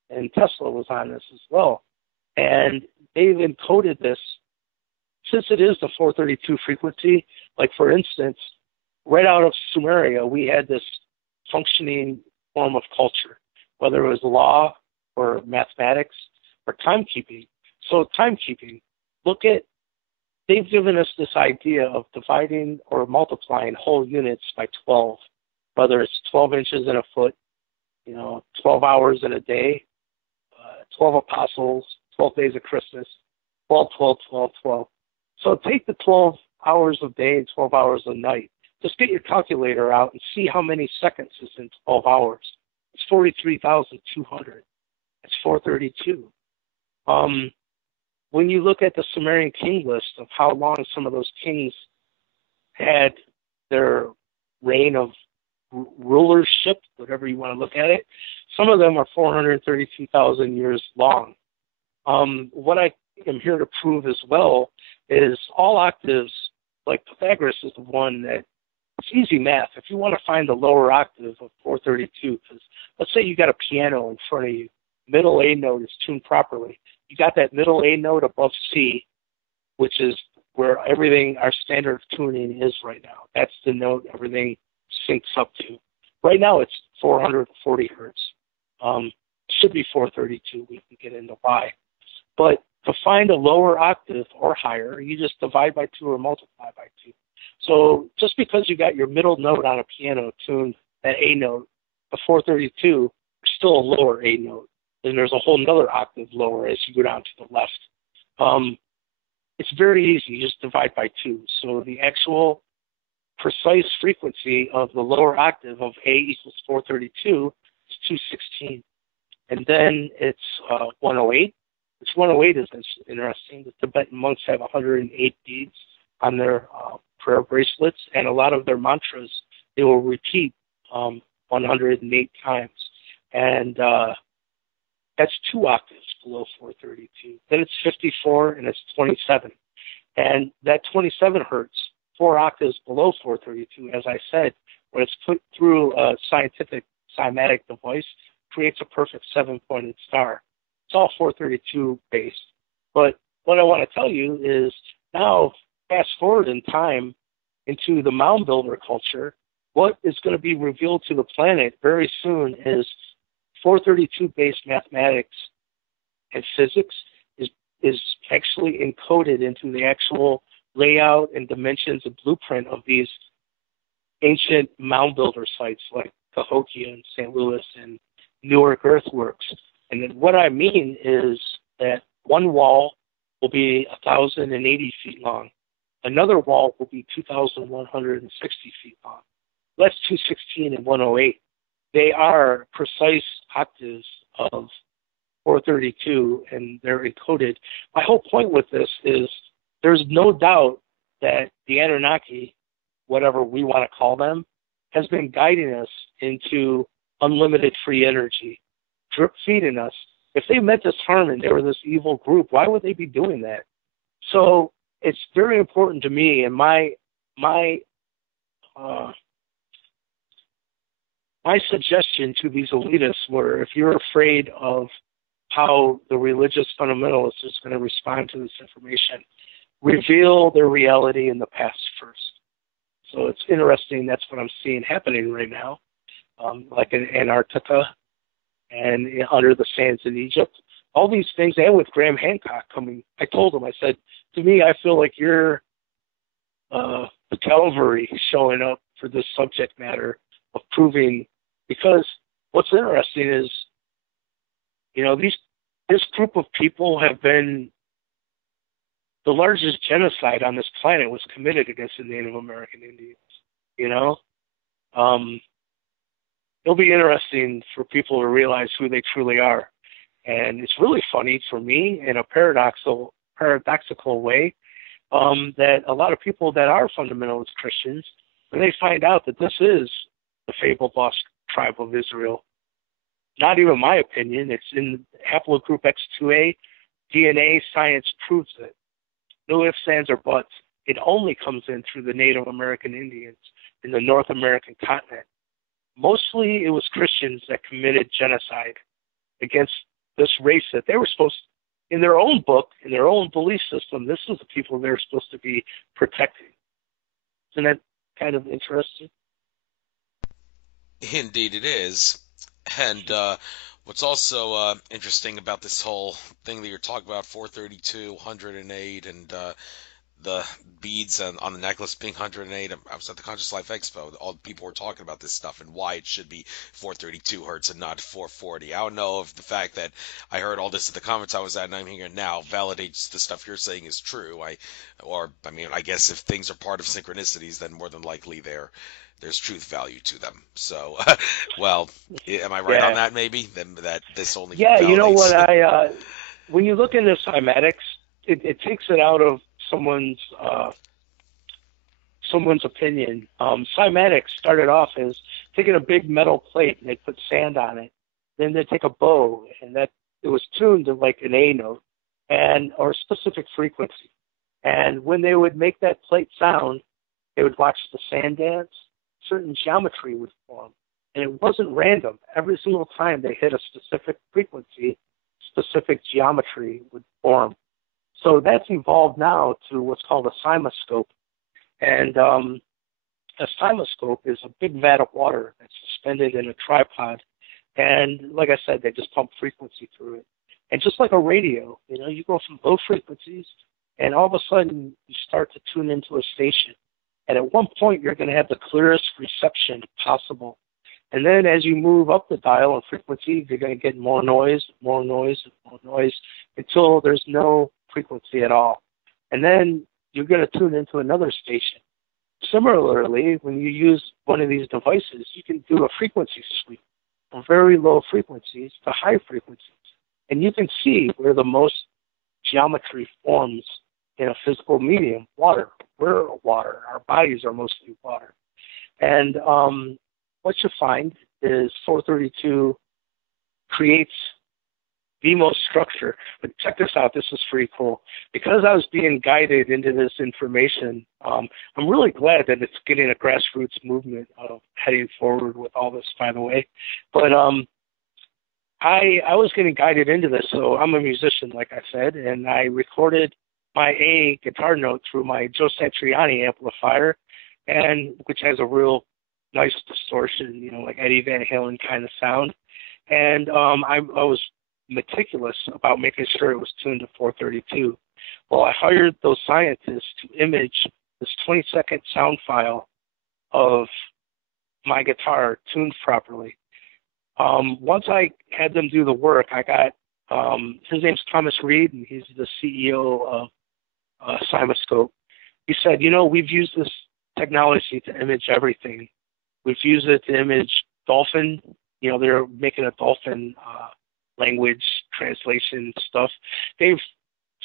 And Tesla was on this as well. And they've encoded this, since it is the 432 frequency, for instance, right out of Sumeria, we had this functioning form of culture, whether it was law or mathematics or timekeeping. So timekeeping, they've given us this idea of dividing or multiplying whole units by 12, whether it's 12 inches in a foot, 12 hours in a day, 12 apostles, 12 days of Christmas, 12, 12, 12, 12. So take the 12 hours of day and 12 hours of night. Just get your calculator out and see how many seconds is in 12 hours. It's 43,200. It's 432. When you look at the Sumerian king list of how long some of those kings had their reign of rulership, whatever you want to look at it, some of them are 432,000 years long. What I am here to prove as well is all octaves, like Pythagoras is the one that, it's easy math. If you want to find the lower octave of 432, because let's say you got a piano in front of you, middle A note is tuned properly. You got that middle A note above C, which is where everything, our standard tuning is right now. That's the note everything syncs up to. Right now it's 440 hertz. Should be 432. We can get into why. But to find a lower octave or higher, you just divide by 2 or multiply by 2. So just because you got your middle note on a piano tuned at A note, the 432, there's still a lower A note. Then there's a whole nother octave lower as you go down to the left. It's very easy. You just divide by 2. So the actual precise frequency of the lower octave of A equals 432 is 216. And then it's 108. Which 108 is interesting. The Tibetan monks have 108 beads on their prayer bracelets, and a lot of their mantras they will repeat 108 times. And that's 2 octaves. below 432. Then it's 54, and it's 27. And that 27 hertz, 4 octaves below 432, as I said, when it's put through a scientific cymatic device, creates a perfect 7-pointed star. It's all 432 based. But what I want to tell you is now, fast forward in time into the mound builder culture, what is going to be revealed to the planet very soon is 432 based mathematics and physics is actually encoded into the actual layout and dimensions and blueprint of these ancient mound builder sites like Cahokia and St. Louis and Newark earthworks. And then what I mean is that one wall will be 1,080 feet long. Another wall will be 2,160 feet long. That's 216 and 108. They are precise octaves of 432, and they're encoded. My whole point with this is there's no doubt that the Anunnaki, whatever we want to call them, has been guiding us into unlimited free energy, drip feeding us. If they meant us harm and they were this evil group, why would they be doing that? So it's very important to me, and my suggestion to these elitists were, if you're afraid of how the religious fundamentalist is going to respond to this information, reveal their reality in the past first. So it's interesting. That's what I'm seeing happening right now, like in Antarctica and under the sands in Egypt. All these things, and with Graham Hancock coming. I told him, I said, to me, I feel like you're the Calvary showing up for this subject matter of proving, because what's interesting is, you know, this group of people have been, the largest genocide on this planet was committed against the Native American Indians, you know? It'll be interesting for people to realize who they truly are. And it's really funny for me in a paradoxical way that a lot of people that are fundamentalist Christians, when they find out that this is the fabled lost tribe of Israel, not even my opinion, it's in haplogroup X2A, DNA science proves it. No ifs, ands, or buts. It only comes in through the Native American Indians in the North American continent. Mostly it was Christians that committed genocide against this race that they were supposed to, in their own book, in their own belief system, this is the people they're supposed to be protecting. Isn't that kind of interesting? Indeed, it is. And what's also interesting about this whole thing that you're talking about, 432, 108, and the beads on the necklace being 108. I was at the Conscious Life Expo. All the people were talking about this stuff and why it should be 432 hertz and not 440. I don't know if the fact that I heard all this at the conference I was at and I'm here now validates the stuff you're saying is true. I guess if things are part of synchronicities, then more than likely there's truth value to them. So, well, am I right on that? Maybe then that this only validates. You know what? When you look into cymatics, it takes it out of someone's opinion. Cymatics started off as taking a big metal plate and they put sand on it. Then they take a bow and that it was tuned to like an A note or a specific frequency. And when they would make that plate sound, they would watch the sand dance. Certain geometry would form, and it wasn't random. Every single time they hit a specific frequency, specific geometry would form. So that's evolved now to what's called a cymoscope. And a cymoscope is a big vat of water that's suspended in a tripod. And like I said, they just pump frequency through it. And just like a radio, you know, you go from low frequencies, and all of a sudden you start to tune into a station. And at one point, you're going to have the clearest reception possible. And then as you move up the dial in frequency, you're going to get more noise, more noise, more noise, until there's no frequency at all. And then you're going to tune into another station. Similarly, when you use one of these devices, you can do a frequency sweep from very low frequencies to high frequencies. And you can see where the most geometry forms in a physical medium, water. We're water. Our bodies are mostly water. And what you find is 432 creates BMO structure. But check this out. This is pretty cool. Because I was being guided into this information, I'm really glad that it's getting a grassroots movement of heading forward with all this, by the way. But I was getting guided into this. So I'm a musician, like I said, and I recorded my A guitar note through my Joe Satriani amplifier, and which has a real nice distortion, you know, like Eddie Van Halen kind of sound. And I was meticulous about making sure it was tuned to 432. Well, I hired those scientists to image this 20-second sound file of my guitar tuned properly. Once I had them do the work, I got, his name's Thomas Reed, and he's the CEO of Cymatics. He said, you know, we've used this technology to image everything. We've used it to image dolphin. You know, they're making a dolphin language translation stuff. They've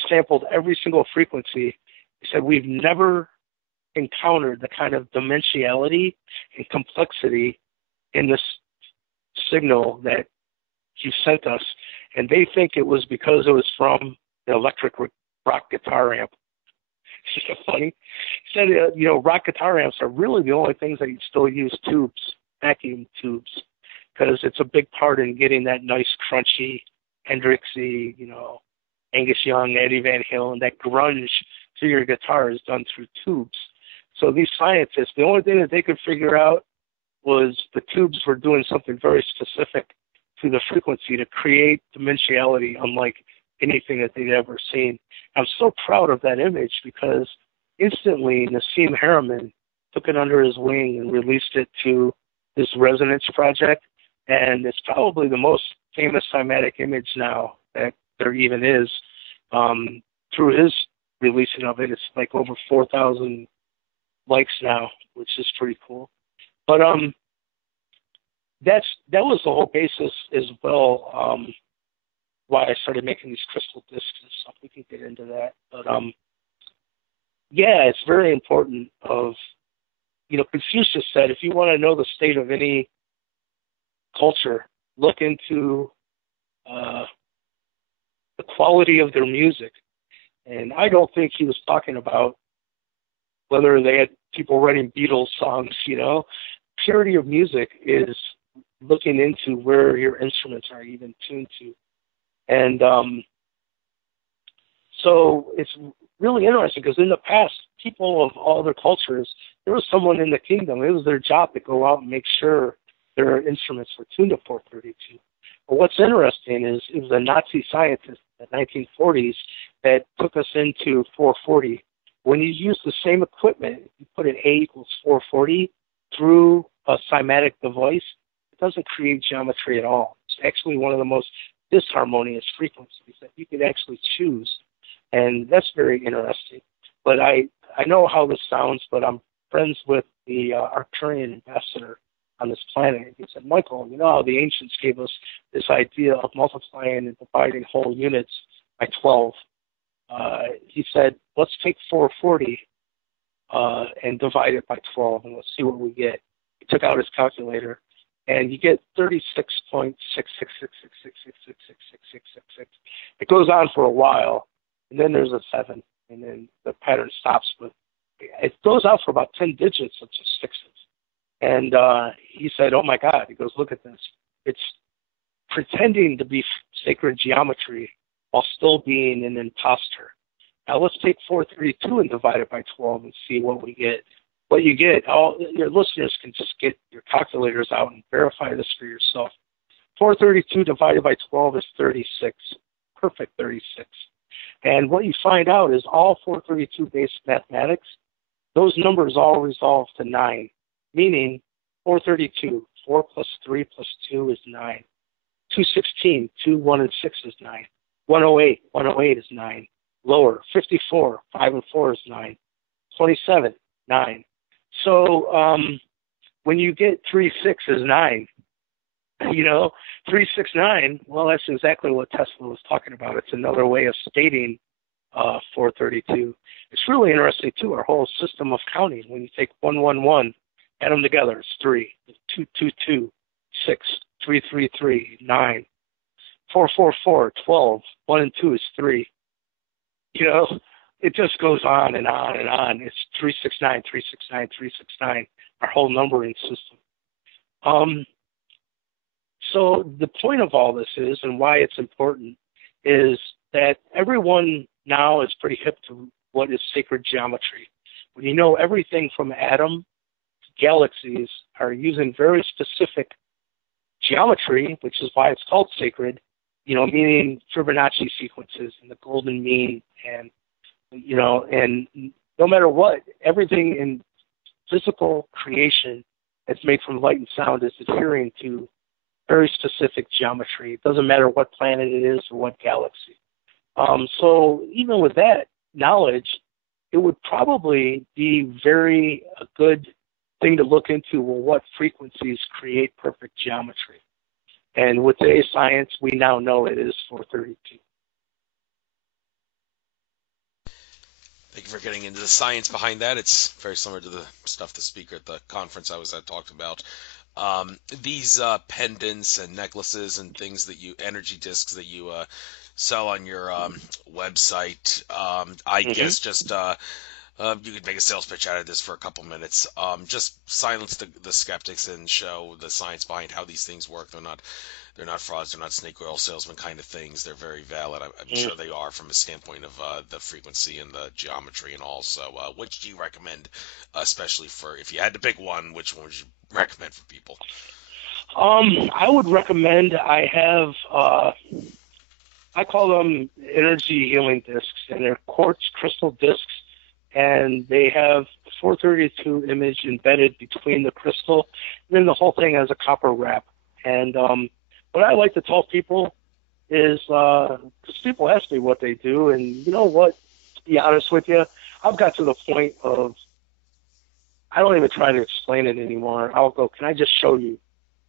sampled every single frequency. He said, we've never encountered the kind of dimensionality and complexity in this signal that you sent us. And they think it was because it was from the electric rock guitar amp. It's just so funny. He said, you know, rock guitar amps are really the only things that you still use tubes, vacuum tubes, because it's a big part in getting that nice, crunchy, Hendrixy, you know, Angus Young, Eddie Van Halen, that grunge to your guitar is done through tubes. So these scientists, the only thing that they could figure out was the tubes were doing something very specific to the frequency to create dimensionality unlike anything that they'd ever seen. I'm so proud of that image because instantly Nassim Harriman took it under his wing and released it to this Resonance project, and it's probably the most famous cymatic image now that there even is. Through his releasing of it, it's like over 4,000 likes now, which is pretty cool. But that was the whole basis as well, why I started making these crystal discs and stuff. We can get into that. But yeah, it's very important of, you know, Confucius said, if you want to know the state of any culture, look into the quality of their music. And I don't think he was talking about whether they had people writing Beatles songs, you know. Purity of music is looking into where your instruments are even tuned to. And so it's really interesting because in the past, people of all other cultures, there was someone in the kingdom, it was their job to go out and make sure their instruments were tuned to 432. But what's interesting is it was a Nazi scientist in the 1940s that took us into 440. When you use the same equipment, you put an A equals 440 through a cymatic device, it doesn't create geometry at all. It's actually one of the most disharmonious frequencies that you could actually choose. And that's very interesting. But I know how this sounds, but I'm friends with the Arcturian ambassador on this planet. And he said, Michael, you know how the ancients gave us this idea of multiplying and dividing whole units by 12. He said, let's take 440 and divide it by 12, and let's see what we get. He took out his calculator, and you get 36.6666666666666. It goes on for a while, and then there's a 7, and then the pattern stops. But it goes out for about 10 digits of just sixes. And he said, oh, my God. He goes, look at this. It's pretending to be sacred geometry while still being an imposter. Now let's take 432 and divide it by 12 and see what we get. What you get, all your listeners can just get your calculators out and verify this for yourself. 432 divided by 12 is 36. Perfect 36. And what you find out is all 432 based mathematics, those numbers all resolve to 9, meaning 432, 4 plus 3 plus 2 is 9. 216, 2, 1, and 6 is 9. 108, 108 is 9. Lower, 54, 5 and 4 is 9. 27, 9. So when you get 3, 6 is 9, you know, 3, 6, 9, well, that's exactly what Tesla was talking about. It's another way of stating 432. It's really interesting, too, our whole system of counting. When you take 111, add them together, it's 3. 2, 2, 2, 6, 3, 3, 3, 9. 4, 4, 4, 12, 1 and 2 is 3. You know, it just goes on and on and on. It's 369, 369, 369, our whole numbering system. So the point of all this is, and why it's important, is that everyone now is pretty hip to what is sacred geometry. When you know everything from atom to galaxies are using very specific geometry, which is why it's called sacred, you know, meaning Fibonacci sequences and the golden mean, and, you know, and no matter what, everything in physical creation that's made from light and sound is adhering to very specific geometry. It doesn't matter what planet it is or what galaxy. So even with that knowledge, it would probably be a good thing to look into. Well, what frequencies create perfect geometry? And with today's science, we now know it is 432. Thank you for getting into the science behind that. It's very similar to the stuff the speaker at the conference I was at talked about. These pendants and necklaces and things that you, energy discs that you sell on your website, I guess just you could make a sales pitch out of this for a couple minutes. Just silence the skeptics and show the science behind how these things work. They're not frauds. They're not snake oil salesman kind of things. They're very valid. I'm sure they are from a standpoint of the frequency and the geometry and all. So, which do you recommend, especially for if you had to pick one? Which one would you recommend for people? I would recommend. I have. I call them energy healing discs, and they're quartz crystal discs, and they have the 432 image embedded between the crystal, and then the whole thing has a copper wrap. And what I like to tell people is, because people ask me what they do, and you know what, to be honest with you, I've got to the point of, I don't even try to explain it anymore. I'll go, can I just show you?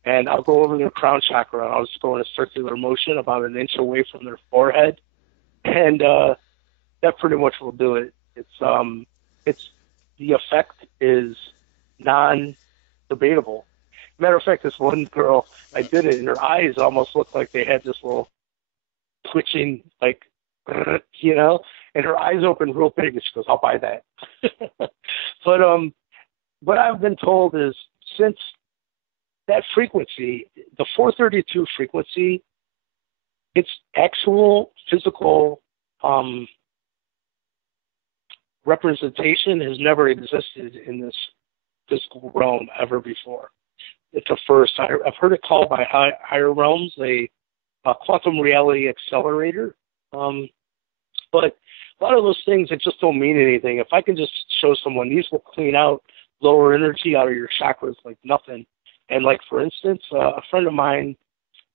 And I'll go over their crown chakra, and I'll just go in a circular motion about an inch away from their forehead, and that pretty much will do it. It's the effect is non-debatable. Matter of fact, this one girl, I did it, and her eyes almost looked like they had this little twitching, like, you know, and her eyes opened real big, and she goes, I'll buy that. But what I've been told is, since that frequency, the 432 frequency, its actual physical representation has never existed in this physical realm ever before. It's a first. I've heard it called by higher realms a quantum reality accelerator. But a lot of those things that just don't mean anything. If I can just show someone, these will clean out lower energy out of your chakras like nothing. And like, for instance, a friend of mine,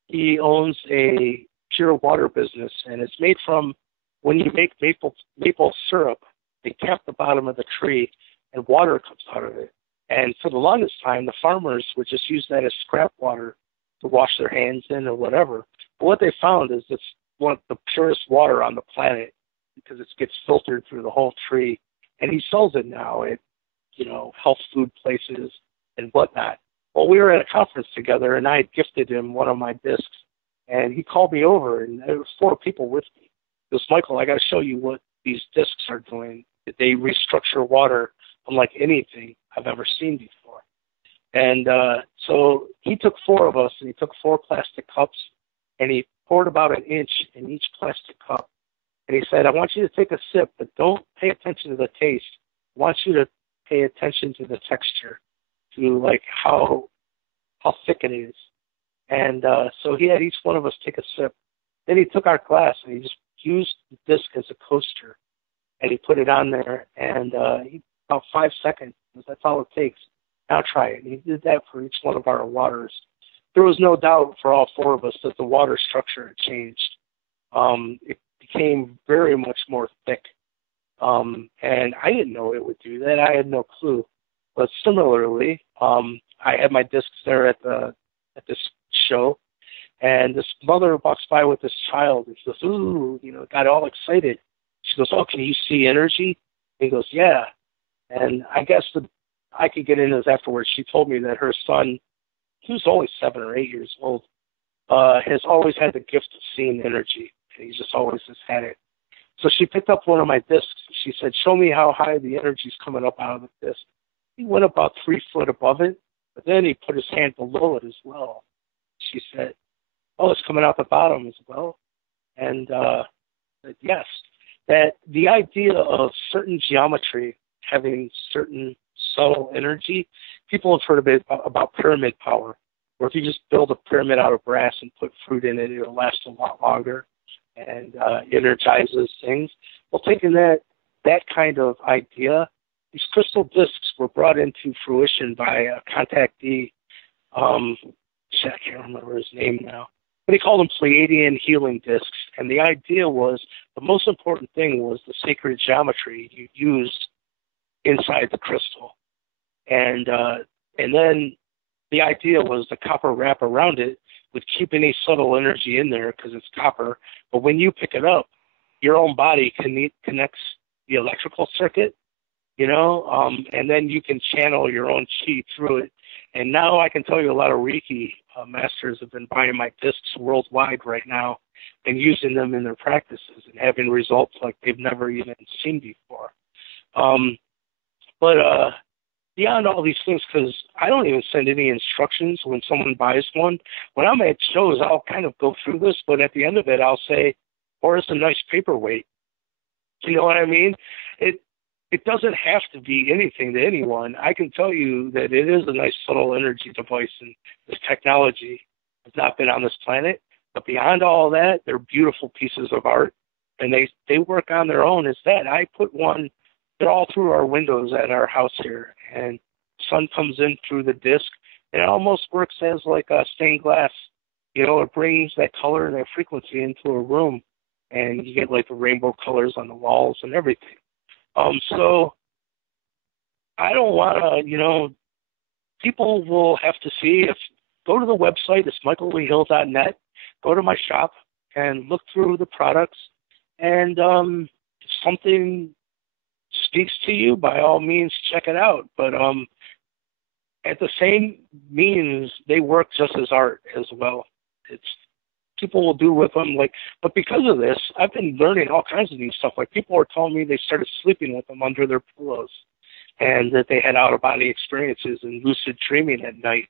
he owns a pure water business, and it's made from, when you make maple syrup, they tap the bottom of the tree and water comes out of it. And for the longest time, the farmers would just use that as scrap water to wash their hands in or whatever. But what they found is it's one of the purest water on the planet because it gets filtered through the whole tree. And he sells it now at, you know, health food places and whatnot. Well, we were at a conference together, and I had gifted him one of my discs. And he called me over, and there were 4 people with me. He goes, Michael, I got to show you what these discs are doing. They restructure water unlike anything I've ever seen before. And so he took 4 of us, and he took 4 plastic cups, and he poured about an inch in each plastic cup. And he said, I want you to take a sip, but don't pay attention to the taste. I want you to pay attention to the texture, to like how thick it is. And so he had each one of us take a sip. Then he took our glass, and he just used the disc as a coaster, and he put it on there, and about 5 seconds, that's all it takes. Now try it. And he did that for each one of our waters. There was no doubt for all 4 of us that the water structure had changed. It became very much more thick. And I didn't know it would do that. I had no clue. But similarly, I had my discs there at this show, and this mother walks by with this child, and she goes, ooh, you know, got all excited. She goes, oh, can you see energy? And he goes, yeah. And I guess I could get into this afterwards. She told me that her son, he was only 7 or 8 years old, has always had the gift of seeing energy. And he just always has had it. So she picked up one of my discs. She said, show me how high the energy's coming up out of the disc. He went about 3 foot above it, but then he put his hand below it as well. She said, oh, it's coming out the bottom as well. And yes, that the idea of certain geometry having certain subtle energy, people have heard a bit about pyramid power, where if you just build a pyramid out of brass and put fruit in it, it'll last a lot longer and energizes things. Well, taking that kind of idea, these crystal discs were brought into fruition by a contactee. I can't remember his name now, but he called them Pleiadian healing discs. And the idea was the most important thing was the sacred geometry you used inside the crystal, and then the idea was the copper wrap around it would keep any subtle energy in there because it's copper. But when you pick it up, your own body connects the electrical circuit, and then you can channel your own chi through it. And now I can tell you a lot of Reiki masters have been buying my discs worldwide right now and using them in their practices and having results like they've never even seen before. But beyond all these things, because I don't even send any instructions when someone buys one. When I'm at shows, I'll kind of go through this, but at the end of it, I'll say, or it's a nice paperweight. You know what I mean? It doesn't have to be anything to anyone. I can tell you that it is a nice subtle energy device, and this technology has not been on this planet. But beyond all that, they're beautiful pieces of art, and they work on their own as that. I put one, they're all through our windows at our house here, and sun comes in through the disc, and it almost works as like a stained glass. It brings that color and that frequency into a room, and you get like the rainbow colors on the walls and everything. So I don't want to, people will have to see. Go to the website, it's michaelleehill.net. Go to my shop and look through the products, and if something speaks to you, by all means, check it out. But at the same means, they work just as art as well. People will do with them, but because of this, I've been learning all kinds of new stuff. Like, people are telling me they started sleeping with them under their pillows, and that they had out-of-body experiences and lucid dreaming at night.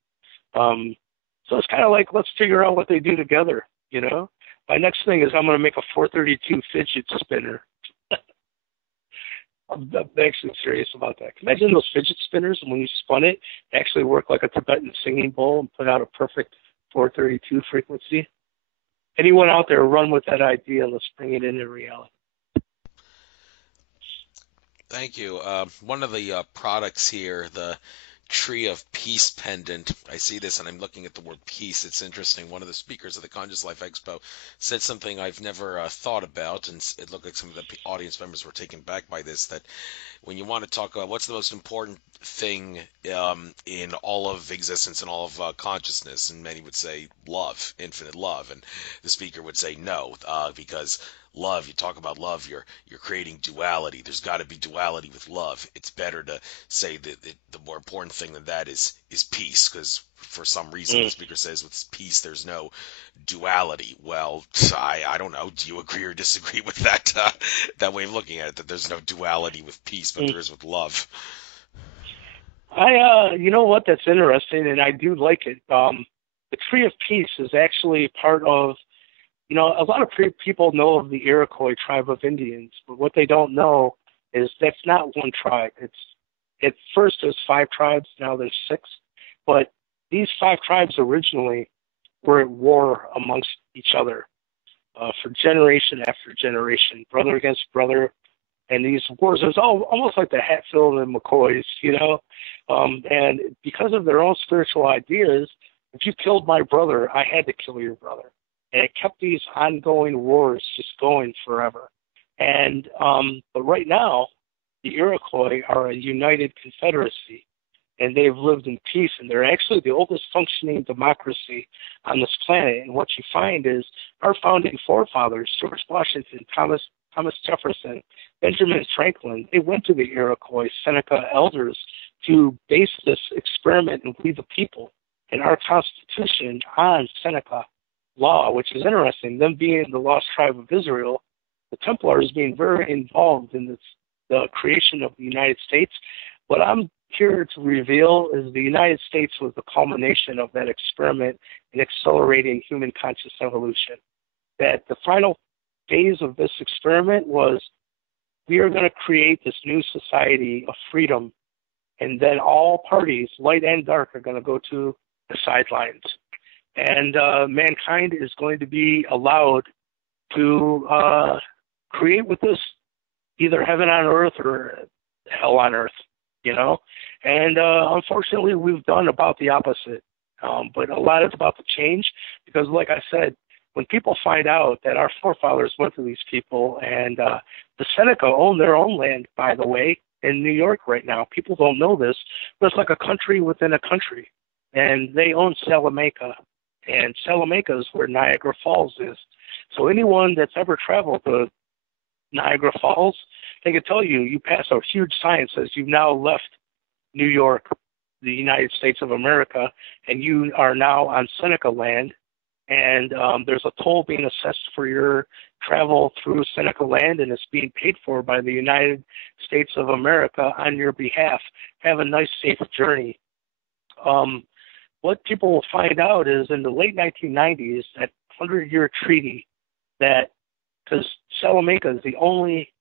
So it's kind of like, let's figure out what they do together, My next thing is I'm going to make a 432 fidget spinner. I'm actually serious about that. Imagine those fidget spinners, and when you spun it, it actually worked like a Tibetan singing bowl and put out a perfect 432 frequency. Anyone out there, run with that idea. Let's bring it into reality. Thank you. One of the products here, the Tree of Peace pendant. I see this and I'm looking at the word peace. It's interesting. One of the speakers of the Conscious Life Expo said something I've never thought about, and it looked like some of the audience members were taken back by this, that when you want to talk about what's the most important thing in all of existence and all of consciousness, and many would say love, infinite love, and the speaker would say no, because love, you talk about love, you're creating duality. There's got to be duality with love. It's better to say that the more important thing than that is peace, because for some reason the speaker says with peace there's no duality. Well, I don't know. Do you agree or disagree with that way of looking at it, that there's no duality with peace, but there is with love? You know what? That's interesting, and I do like it. The Tree of Peace is actually part of, a lot of people know of the Iroquois tribe of Indians, but what they don't know is that's not one tribe. At first there's 5 tribes, now there's 6, but these 5 tribes originally were at war amongst each other for generation after generation, brother against brother. And these wars, it was almost like the Hatfield and McCoys, and because of their own spiritual ideas, if you killed my brother, I had to kill your brother. And it kept these ongoing wars just going forever. And but right now, the Iroquois are a united confederacy, and they've lived in peace, and they're actually the oldest functioning democracy on this planet. And what you find is our founding forefathers, George Washington, Thomas Jefferson, Benjamin Franklin, they went to the Iroquois Seneca elders to base this experiment and we the people and our Constitution on Seneca. law, which is interesting. Them being the lost tribe of Israel, the Templars being very involved in the creation of the United States. What I'm here to reveal is the United States was the culmination of that experiment in accelerating human conscious evolution. That the final phase of this experiment was we are going to create this new society of freedom, and then all parties, light and dark, are going to go to the sidelines. And mankind is going to be allowed to create with us either heaven on earth or hell on earth, you know? And unfortunately, we've done about the opposite. But a lot is about to change because, like I said, when people find out that our forefathers went to these people, and the Seneca own their own land, by the way, in New York right now. People don't know this, but it's like a country within a country. And they own Salamanca. And Salamanca is where Niagara Falls is. So anyone that's ever traveled to Niagara Falls, they can tell you, you pass a huge sign that says you've now left New York, the United States of America, and you are now on Seneca land. And there's a toll being assessed for your travel through Seneca land, and it's being paid for by the United States of America on your behalf. Have a nice, safe journey. What people will find out is in the late 1990s, that 100-year treaty that, because Salamanca is the only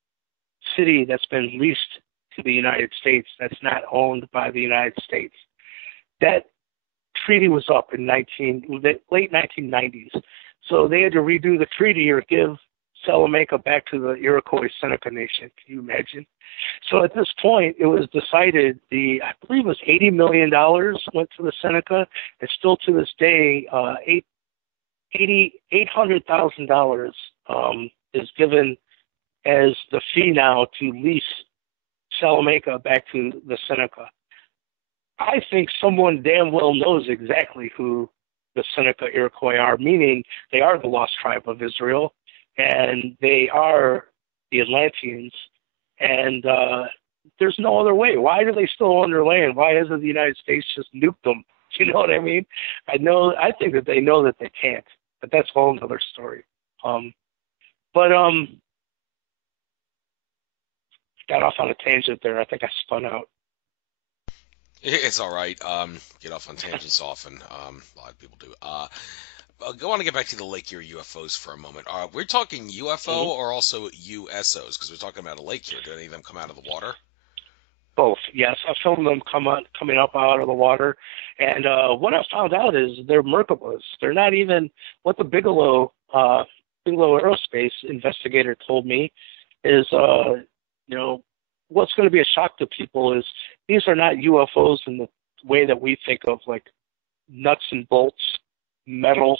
city that's been leased to the United States that's not owned by the United States. That treaty was up in the late 1990s. So they had to redo the treaty or give Salamanca back to the Iroquois Seneca Nation. Can you imagine? So at this point, it was decided I believe it was $80 million went to the Seneca, and still to this day, $800,000 is given as the fee now to lease Salamanca back to the Seneca. I think someone damn well knows exactly who the Seneca Iroquois are, meaning they are the lost tribe of Israel, and they are the Atlanteans, and there's no other way. Why do they still own their land? Why hasn't the United States just nuked them? You know what I mean? I think that they know that they can't, but that's a whole other story. Got off on a tangent there. I think I spun out. It's all right. Get off on tangents often. A lot of people do. I want to get back to the Lake Erie UFOs for a moment. We're talking UFO or also USOs, because we're talking about a lake here. Do any of them come out of the water? Both, yes. I filmed them coming up out of the water, and what I found out is they're Merkabas. They're not even what the Bigelow Aerospace investigator told me is, what's going to be a shock to people is these are not UFOs in the way that we think of, like nuts and bolts, metal,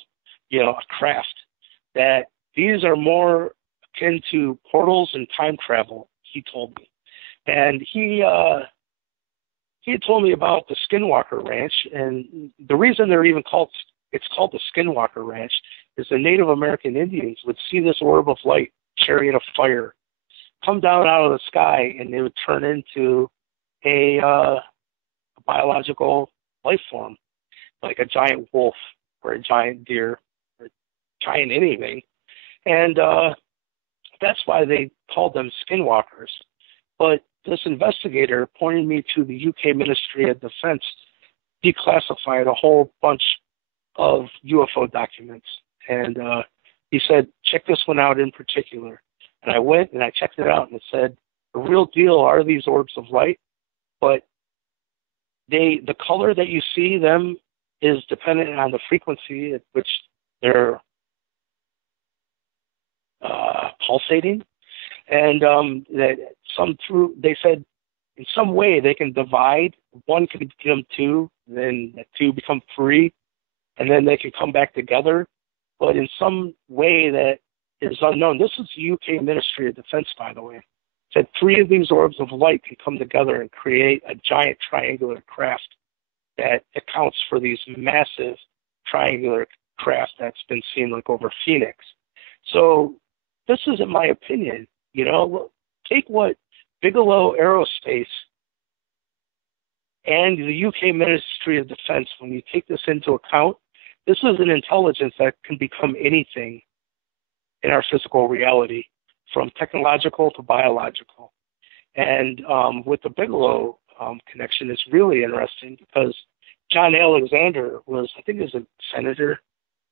a craft. That these are more akin to portals and time travel, he told me. And he had told me about the Skinwalker Ranch, and the reason it's called the Skinwalker Ranch is the Native American Indians would see this orb of light, chariot of fire, come down out of the sky, and they would turn into a biological life form, like a giant wolf or a giant deer or giant anything. And that's why they called them skinwalkers. But this investigator pointed me to the UK Ministry of Defense declassified a whole bunch of UFO documents. And he said, check this one out in particular. And I went and I checked it out, and it said, the real deal are these orbs of light, but the color that you see them is dependent on the frequency at which they're pulsating. And they said in some way they can divide. One can become two, then two become three, and then they can come back together. But in some way that is unknown. This is the UK Ministry of Defense, by the way. It said 3 of these orbs of light can come together and create a giant triangular craft that accounts for these massive triangular craft that's been seen like over Phoenix. So this isn't my opinion. Take what Bigelow Aerospace and the UK Ministry of Defense, when you take this into account, This is an intelligence that can become anything in our physical reality, from technological to biological. And with the Bigelow connection, it's really interesting because John Alexander was, I think, he was a senator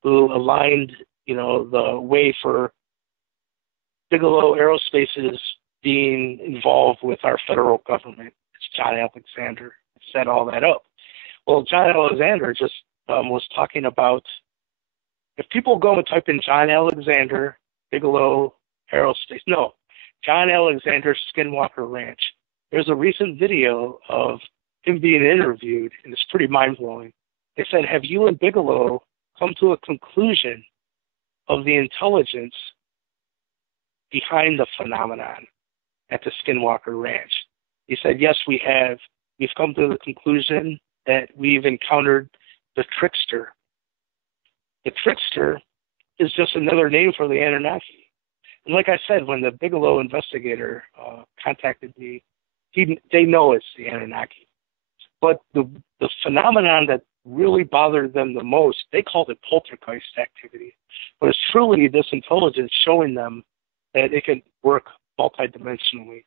who aligned, the way for Bigelow Aerospace's being involved with our federal government. It's John Alexander set all that up. Well, John Alexander just was talking about, if people go and type in John Alexander, Bigelow Aerospace, no, John Alexander Skinwalker Ranch. There's a recent video of him being interviewed, and it's pretty mind-blowing. They said, have you and Bigelow come to a conclusion of the intelligence behind the phenomenon at the Skinwalker Ranch? He said, yes, we have. We've come to the conclusion that we've encountered the Trickster. The Trickster is just another name for the Anunnaki. And like I said, when the Bigelow investigator contacted me, they know it's the Anunnaki. But the phenomenon that really bothered them the most, they called it poltergeist activity. But it's truly this intelligence showing them that it can work multidimensionally.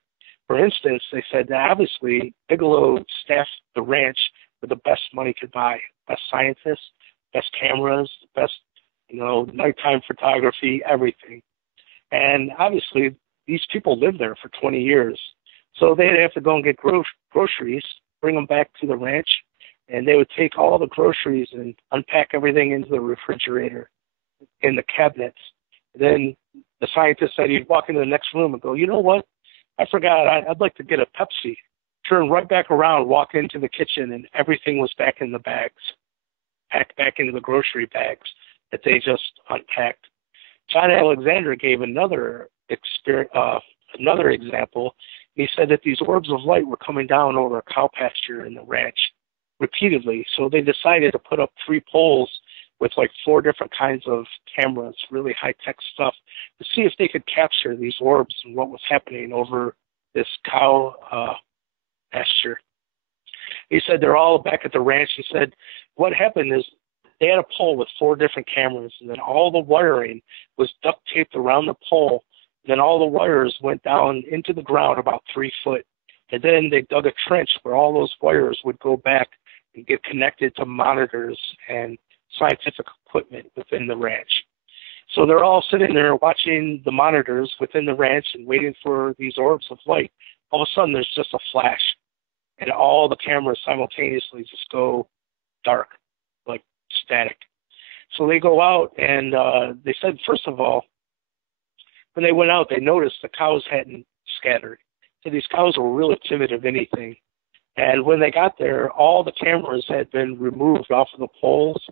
For instance, they said that obviously Bigelow staffed the ranch with the best money could buy, best scientists, best cameras, best, nighttime photography, everything. And obviously, these people lived there for 20 years. So they'd have to go and get groceries, bring them back to the ranch, and they would take all the groceries and unpack everything into the refrigerator in the cabinets. Then the scientist said he'd walk into the next room and go, you know what? I forgot. I'd like to get a Pepsi. Turn right back around, walk into the kitchen, and everything was back in the bags, packed back into the grocery bags that they just unpacked. John Alexander gave another example. He said that these orbs of light were coming down over a cow pasture in the ranch repeatedly. So they decided to put up 3 poles with like 4 different kinds of cameras, really high-tech stuff, to see if they could capture these orbs and what was happening over this cow pasture. He said they're all back at the ranch. He said what happened is they had a pole with 4 different cameras, and then all the wiring was duct taped around the pole. Then all the wires went down into the ground about 3 foot. And then they dug a trench where all those wires would go back and get connected to monitors and scientific equipment within the ranch. So they're all sitting there watching the monitors within the ranch and waiting for these orbs of light. All of a sudden, there's just a flash, and all the cameras simultaneously just go dark, like static. So they go out, and they said, first of all, when they went out, they noticed the cows hadn't scattered. So these cows were really timid of anything. And when they got there, all the cameras had been removed off of the poles,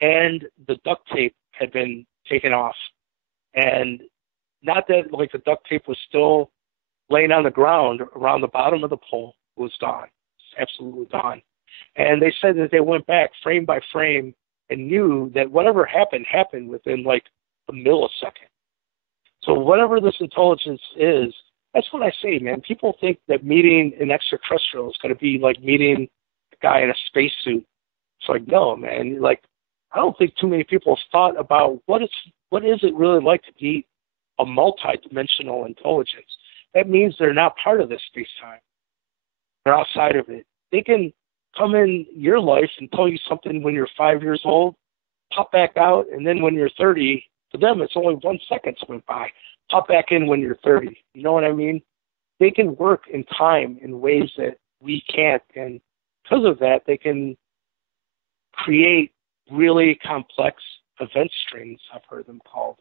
and the duct tape had been taken off. And not that like the duct tape was still laying on the ground around the bottom of the pole, it was gone. It's absolutely gone. And they said that they went back frame by frame and knew that whatever happened within like a millisecond. So whatever this intelligence is, that's what I say, man. People think that meeting an extraterrestrial is going to be like meeting a guy in a spacesuit. It's like, no, man. Like, I don't think too many people have thought about what is it really like to be a multidimensional intelligence. That means they're not part of this space-time. They're outside of it. They can come in your life and tell you something when you're 5 years old, pop back out, and then when you're 30, for them it's only 1 second went by. Pop back in when you're 30. You know what I mean? They can work in time in ways that we can't, and because of that, they can create really complex event strings, I've heard them called.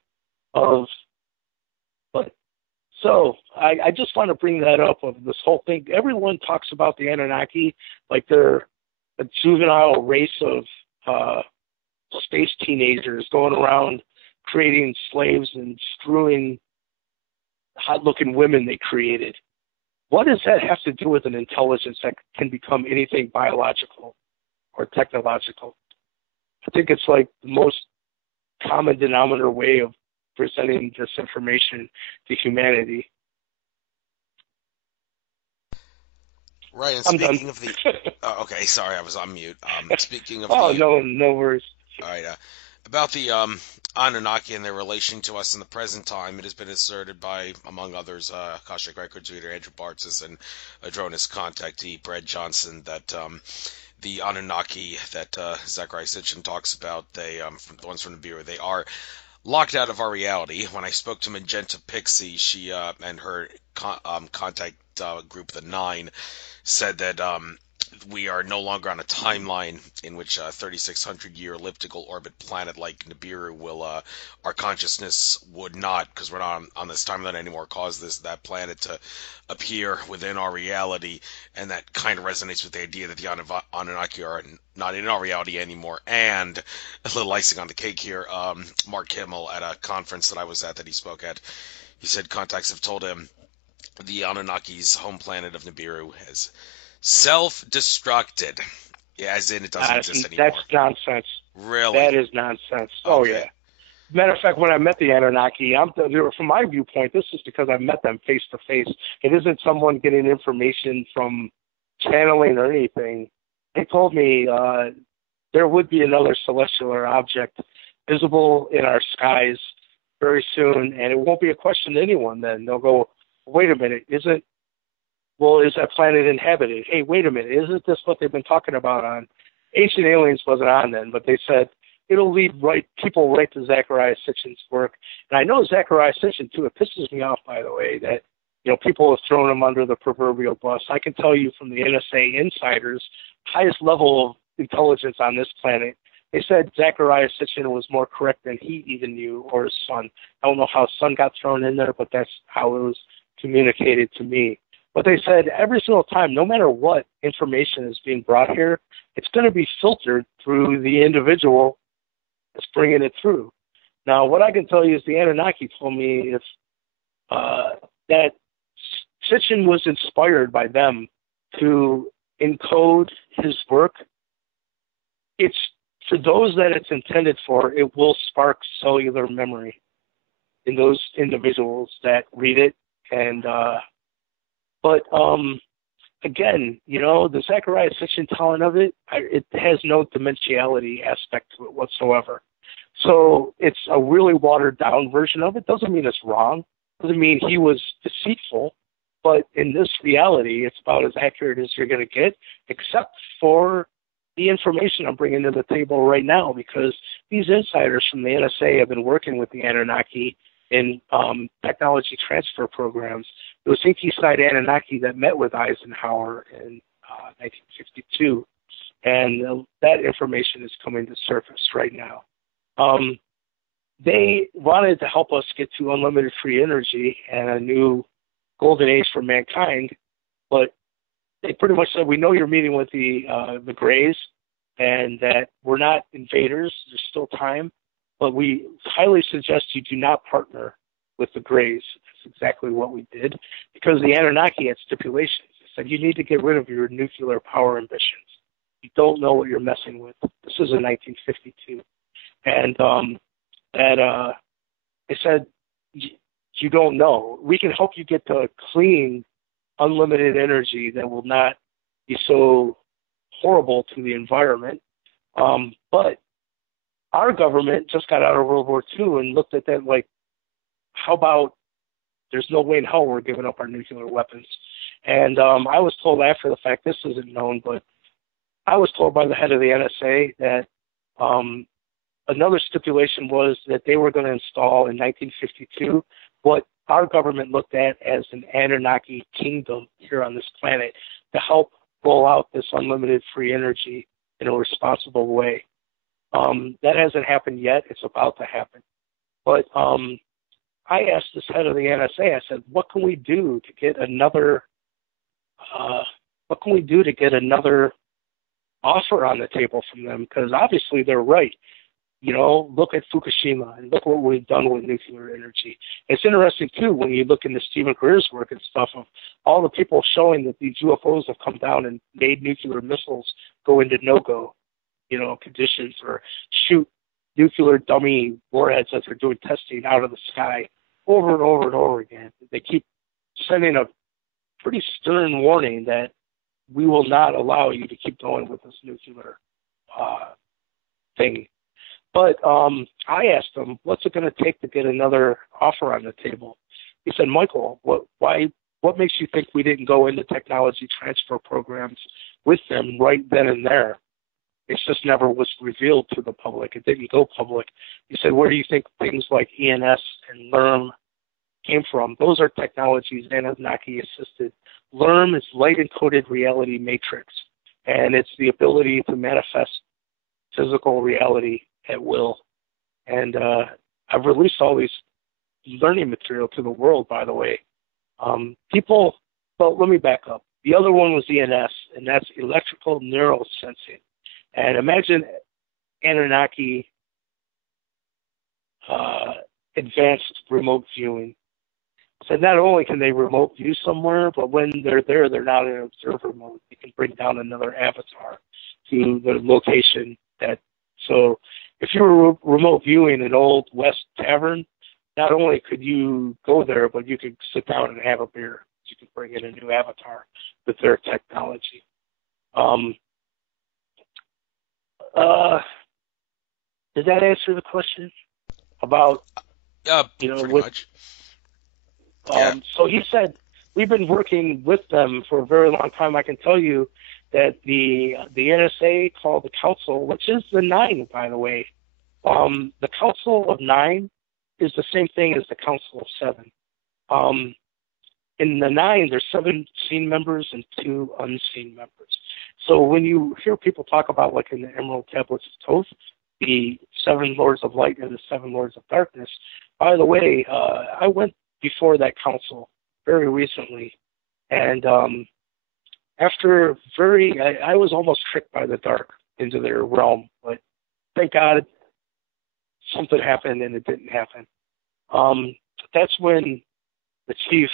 So I just want to bring that up of this whole thing. Everyone talks about the Anunnaki like they're a juvenile race of space teenagers going around creating slaves and screwing hot-looking women they created. What does that have to do with an intelligence that can become anything biological or technological? I think it's like the most common denominator way of presenting this information to humanity. Right, and I'm speaking done. of the... okay, sorry, I was on mute. Speaking of Oh, the... no worries. All right. About the Anunnaki and their relation to us in the present time, it has been asserted by, among others, Akashic Records reader Andrew Bartzis and Adronis contactee Brad Johnson, that the Anunnaki that Zachariah Sitchin talks about, the ones from Nibiru, they are locked out of our reality. When I spoke to Magenta Pixie, she and her contact group, the Nine, said that we are no longer on a timeline in which a 3,600-year elliptical orbit planet like Nibiru will, our consciousness would not, because we're not on this timeline anymore, cause that planet to appear within our reality, and that kind of resonates with the idea that the Anunnaki are not in our reality anymore. And a little icing on the cake here, Mark Kimmel at a conference that I was at that he spoke at, he said contacts have told him the Anunnaki's home planet of Nibiru has self-destructed, as in it doesn't exist anymore. That's nonsense. Really? That is nonsense. Okay. Oh, yeah. Matter of fact, when I met the Anunnaki, from my viewpoint, this is because I met them face to face. It isn't someone getting information from channeling or anything. They told me there would be another celestial object visible in our skies very soon, and it won't be a question to anyone then. They'll go, wait a minute, is that planet inhabited? Hey, wait a minute, isn't this what they've been talking about on Ancient Aliens? Wasn't on then, but they said it'll lead people right to Zachariah Sitchin's work. And I know Zachariah Sitchin too. It pisses me off, by the way, that people have thrown him under the proverbial bus. I can tell you from the NSA insiders, highest level of intelligence on this planet, they said Zachariah Sitchin was more correct than he even knew, or his son. I don't know how his son got thrown in there, but that's how it was communicated to me. But they said every single time, no matter what information is being brought here, it's going to be filtered through the individual that's bringing it through. Now, what I can tell you is the Anunnaki told me that Sitchin was inspired by them to encode his work. It's for those that it's intended for, it will spark cellular memory in those individuals that read it. And but again, the Zachariah Sitchin telling of it has no dimensionality aspect to it whatsoever. So it's a really watered down version of it. Doesn't mean it's wrong. Doesn't mean he was deceitful. But in this reality, it's about as accurate as you're going to get, except for the information I'm bringing to the table right now, because these insiders from the NSA have been working with the Anunnaki in technology transfer programs. It was Inky-side Anunnaki that met with Eisenhower in 1952, and that information is coming to surface right now. They wanted to help us get to unlimited free energy and a new golden age for mankind, but they pretty much said, we know you're meeting with the Greys and that we're not invaders. There's still time, but we highly suggest you do not partner with the Greys. That's exactly what we did, because the Anunnaki had stipulations. They said you need to get rid of your nuclear power ambitions. You don't know what you're messing with. This is in 1952. And they said, you don't know. We can help you get to a clean, unlimited energy that will not be so horrible to the environment. But our government just got out of World War II and looked at that like, how about there's no way in hell we're giving up our nuclear weapons? And I was told after the fact, this isn't known, but I was told by the head of the NSA that another stipulation was that they were going to install in 1952 what our government looked at as an Anunnaki kingdom here on this planet to help roll out this unlimited free energy in a responsible way. That hasn't happened yet. It's about to happen. But I asked this head of the NSA, I said, what can we do to get another offer on the table from them? Because obviously they're right. Look at Fukushima and look what we've done with nuclear energy. It's interesting, too, when you look into Stephen Greer's work and stuff of all the people showing that these UFOs have come down and made nuclear missiles go into no-go, conditions, or shoot nuclear dummy warheads as they're doing testing out of the sky over and over and over again. They keep sending a pretty stern warning that we will not allow you to keep going with this nuclear thing. But I asked him, what's it going to take to get another offer on the table? He said, Michael, what makes you think we didn't go into technology transfer programs with them right then and there? It just never was revealed to the public. It didn't go public. He said, where do you think things like ENS and LERM came from? Those are technologies Anunnaki assisted. LERM is light encoded reality matrix, and it's the ability to manifest physical reality at will. And I've released all these learning material to the world, by the way. Well, let me back up. The other one was ENS, and that's electrical neural sensing. And imagine Anunnaki advanced remote viewing. So not only can they remote view somewhere, but when they're there, they're not in observer mode. They can bring down another avatar to the location. So if you were remote viewing an old West tavern, not only could you go there, but you could sit down and have a beer. You could bring in a new avatar with their technology. Did that answer the question about, pretty much. Yeah. So he said, we've been working with them for a very long time. I can tell you that the NSA called the Council, which is the 9, by the way. The Council of 9 is the same thing as the Council of 7. In the 9, there's 7 seen members and 2 unseen members. So when you hear people talk about, like in the Emerald Tablets of Thoth, the 7 Lords of Light and the 7 Lords of Darkness, by the way, I went before that council very recently, and after I was almost tricked by the dark into their realm, but thank God something happened and it didn't happen. That's when the chief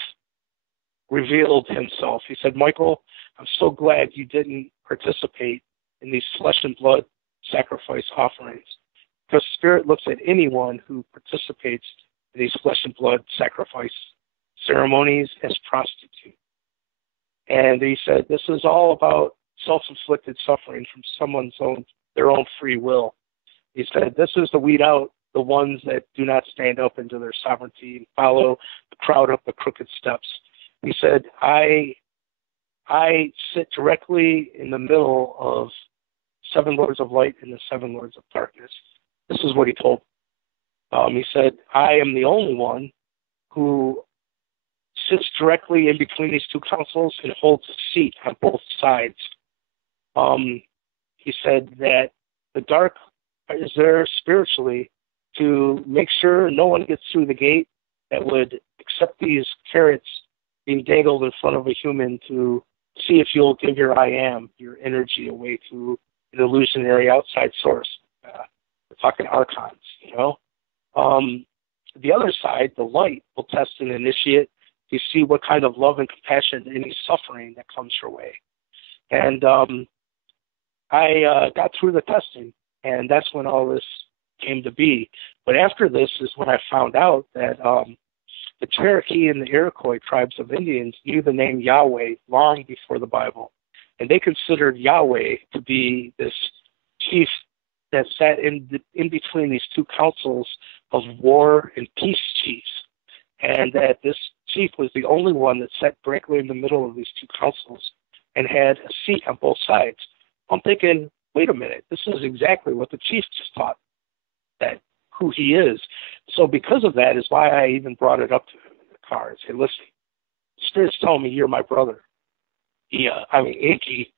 revealed himself. He said, Michael, I'm so glad you didn't participate in these flesh and blood sacrifice offerings, because Spirit looks at anyone who participates in these flesh and blood sacrifice ceremonies as prostitute. And he said, this is all about self-inflicted suffering from their own free will. He said, this is to weed out the ones that do not stand up into their sovereignty and follow the crowd up the crooked steps. He said, I sit directly in the middle of 7 Lords of Light and the 7 Lords of Darkness. This is what he told me. He said, I am the only one who sits directly in between these 2 councils and holds a seat on both sides. He said that the dark is there spiritually to make sure no one gets through the gate that would accept these carrots being dangled in front of a human to see if you'll give your I am, your energy, away to an illusionary outside source. We're talking archons, The other side, the light, will test an initiate to see what kind of love and compassion to any suffering that comes your way. And I got through the testing, and that's when all this came to be. But after this is when I found out that the Cherokee and the Iroquois tribes of Indians knew the name Yahweh long before the Bible. And they considered Yahweh to be this chief that sat in between these 2 councils of war and peace chiefs. And that this chief was the only one that sat directly in the middle of these 2 councils and had a seat on both sides. I'm thinking, wait a minute, this is exactly what the chief just taught, that who he is. So because of that is why I even brought it up to him in the car and said, listen, Spirit's telling me you're my brother. Inky,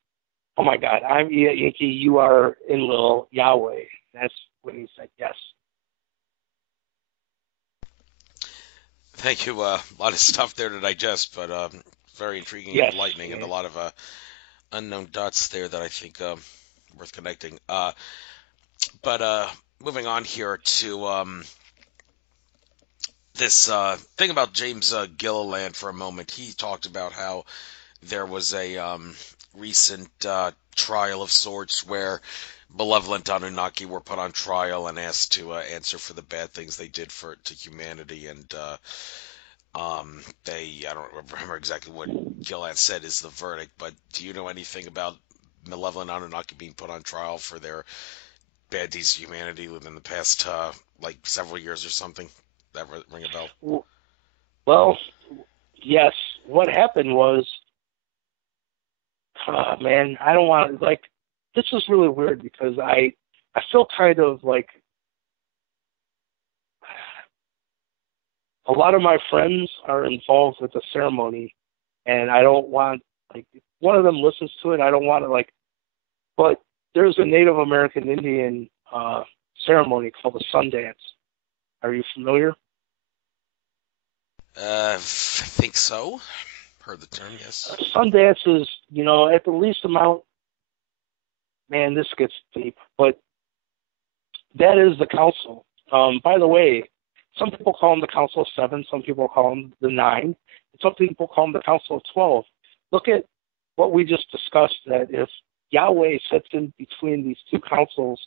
oh my God, I'm Inky, you are Enlil, Yahweh. That's when he said yes. Thank you. A lot of stuff there to digest, but very intriguing, yes, enlightening, and a lot of unknown dots there that I think worth connecting. But moving on here to this thing about James Gilliland for a moment. He talked about how there was a recent trial of sorts where malevolent Anunnaki were put on trial and asked to answer for the bad things they did to humanity, and I don't remember exactly what Gilliland said is the verdict, but do you know anything about malevolent Anunnaki being put on trial for their bad deeds of humanity within the past, like, several years or something? That ring a bell? Well, yes. What happened was, man, I don't want to, like, this is really weird because I feel kind of like a lot of my friends are involved with the ceremony, and I don't want, like, if one of them listens to it, I don't want to, like, but there's a Native American Indian ceremony called the Sundance. Are you familiar? I think so. Heard the term, yes. Sundance is, at the least amount, man, this gets deep, but that is the council. By the way, some people call them the Council of Seven, some people call them the Nine, and some people call them the Council of 12. Look at what we just discussed, that if Yahweh sits in between these two councils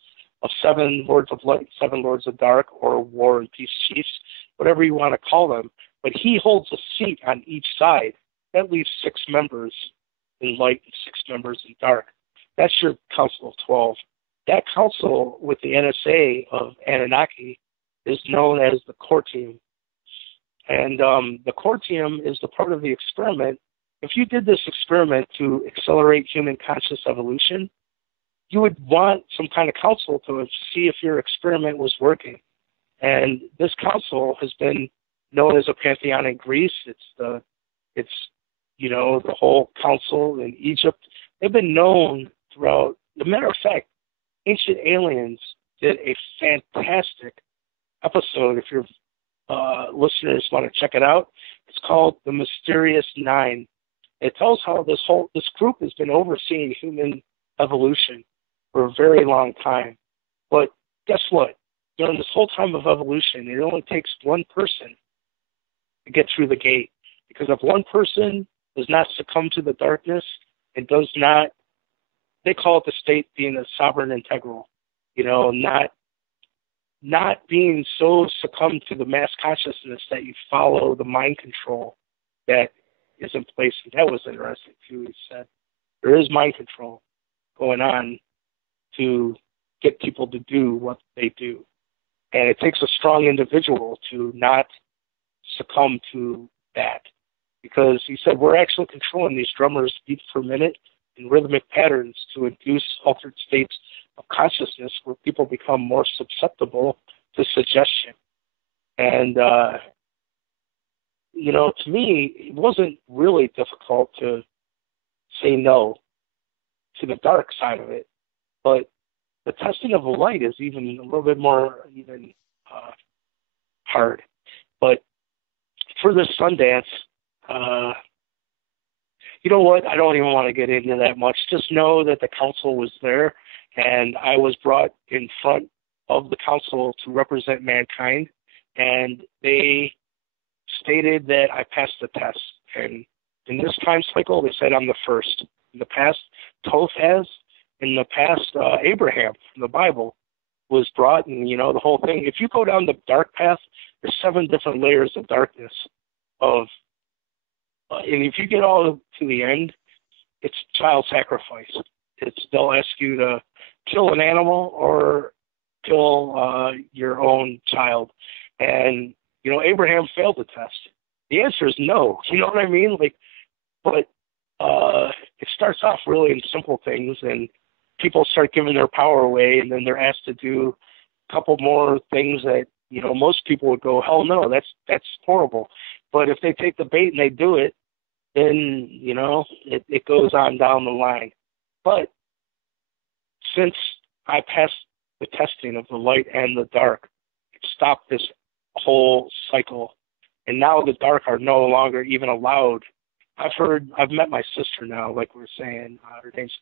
of 7 Lords of Light, 7 Lords of Dark, or War and Peace Chiefs, whatever you want to call them, but he holds a seat on each side. That leaves 6 members in light and 6 members in dark. That's your Council of 12. That council with the NSA of Anunnaki is known as the core team. And the core team is the part of the experiment. If you did this experiment to accelerate human conscious evolution, you would want some kind of council to see if your experiment was working. And this council has been known as a pantheon in Greece. It's the whole council in Egypt. They've been known throughout. As a matter of fact, Ancient Aliens did a fantastic episode. If your listeners want to check it out, it's called The Mysterious Nine. It tells how this group has been overseeing human evolution for a very long time. But guess what? During this whole time of evolution, it only takes one person to get through the gate. Because if one person does not succumb to the darkness and does not, they call it the state being a sovereign integral, not being so succumbed to the mass consciousness that you follow the mind control that is in place. And that was interesting too. He said there is mind control going on to get people to do what they do. And it takes a strong individual to not succumb to that. Because he said we're actually controlling these drummers beat per minute in rhythmic patterns to induce altered states of consciousness where people become more susceptible to suggestion. And, to me, it wasn't really difficult to say no to the dark side of it. But the testing of the light is even a little bit more hard. But for this Sundance, you know what? I don't even want to get into that much. Just know that the council was there, and I was brought in front of the council to represent mankind, and they stated that I passed the test. And in this time cycle, they said I'm the first. In the past, Thoth has. In the past, Abraham from the Bible was brought, and, the whole thing. If you go down the dark path, there's 7 different layers of darkness and if you get all to the end, it's child sacrifice. They'll ask you to kill an animal or kill your own child. And, Abraham failed the test. The answer is no. You know what I mean? But it starts off really in simple things, and people start giving their power away, and then they're asked to do a couple more things that, most people would go, hell no, that's horrible. But if they take the bait and they do it, then, it goes on down the line. But since I passed the testing of the light and the dark, it stopped this whole cycle. And now the dark are no longer even allowed. I've met my sister now, like we were saying. Her name's,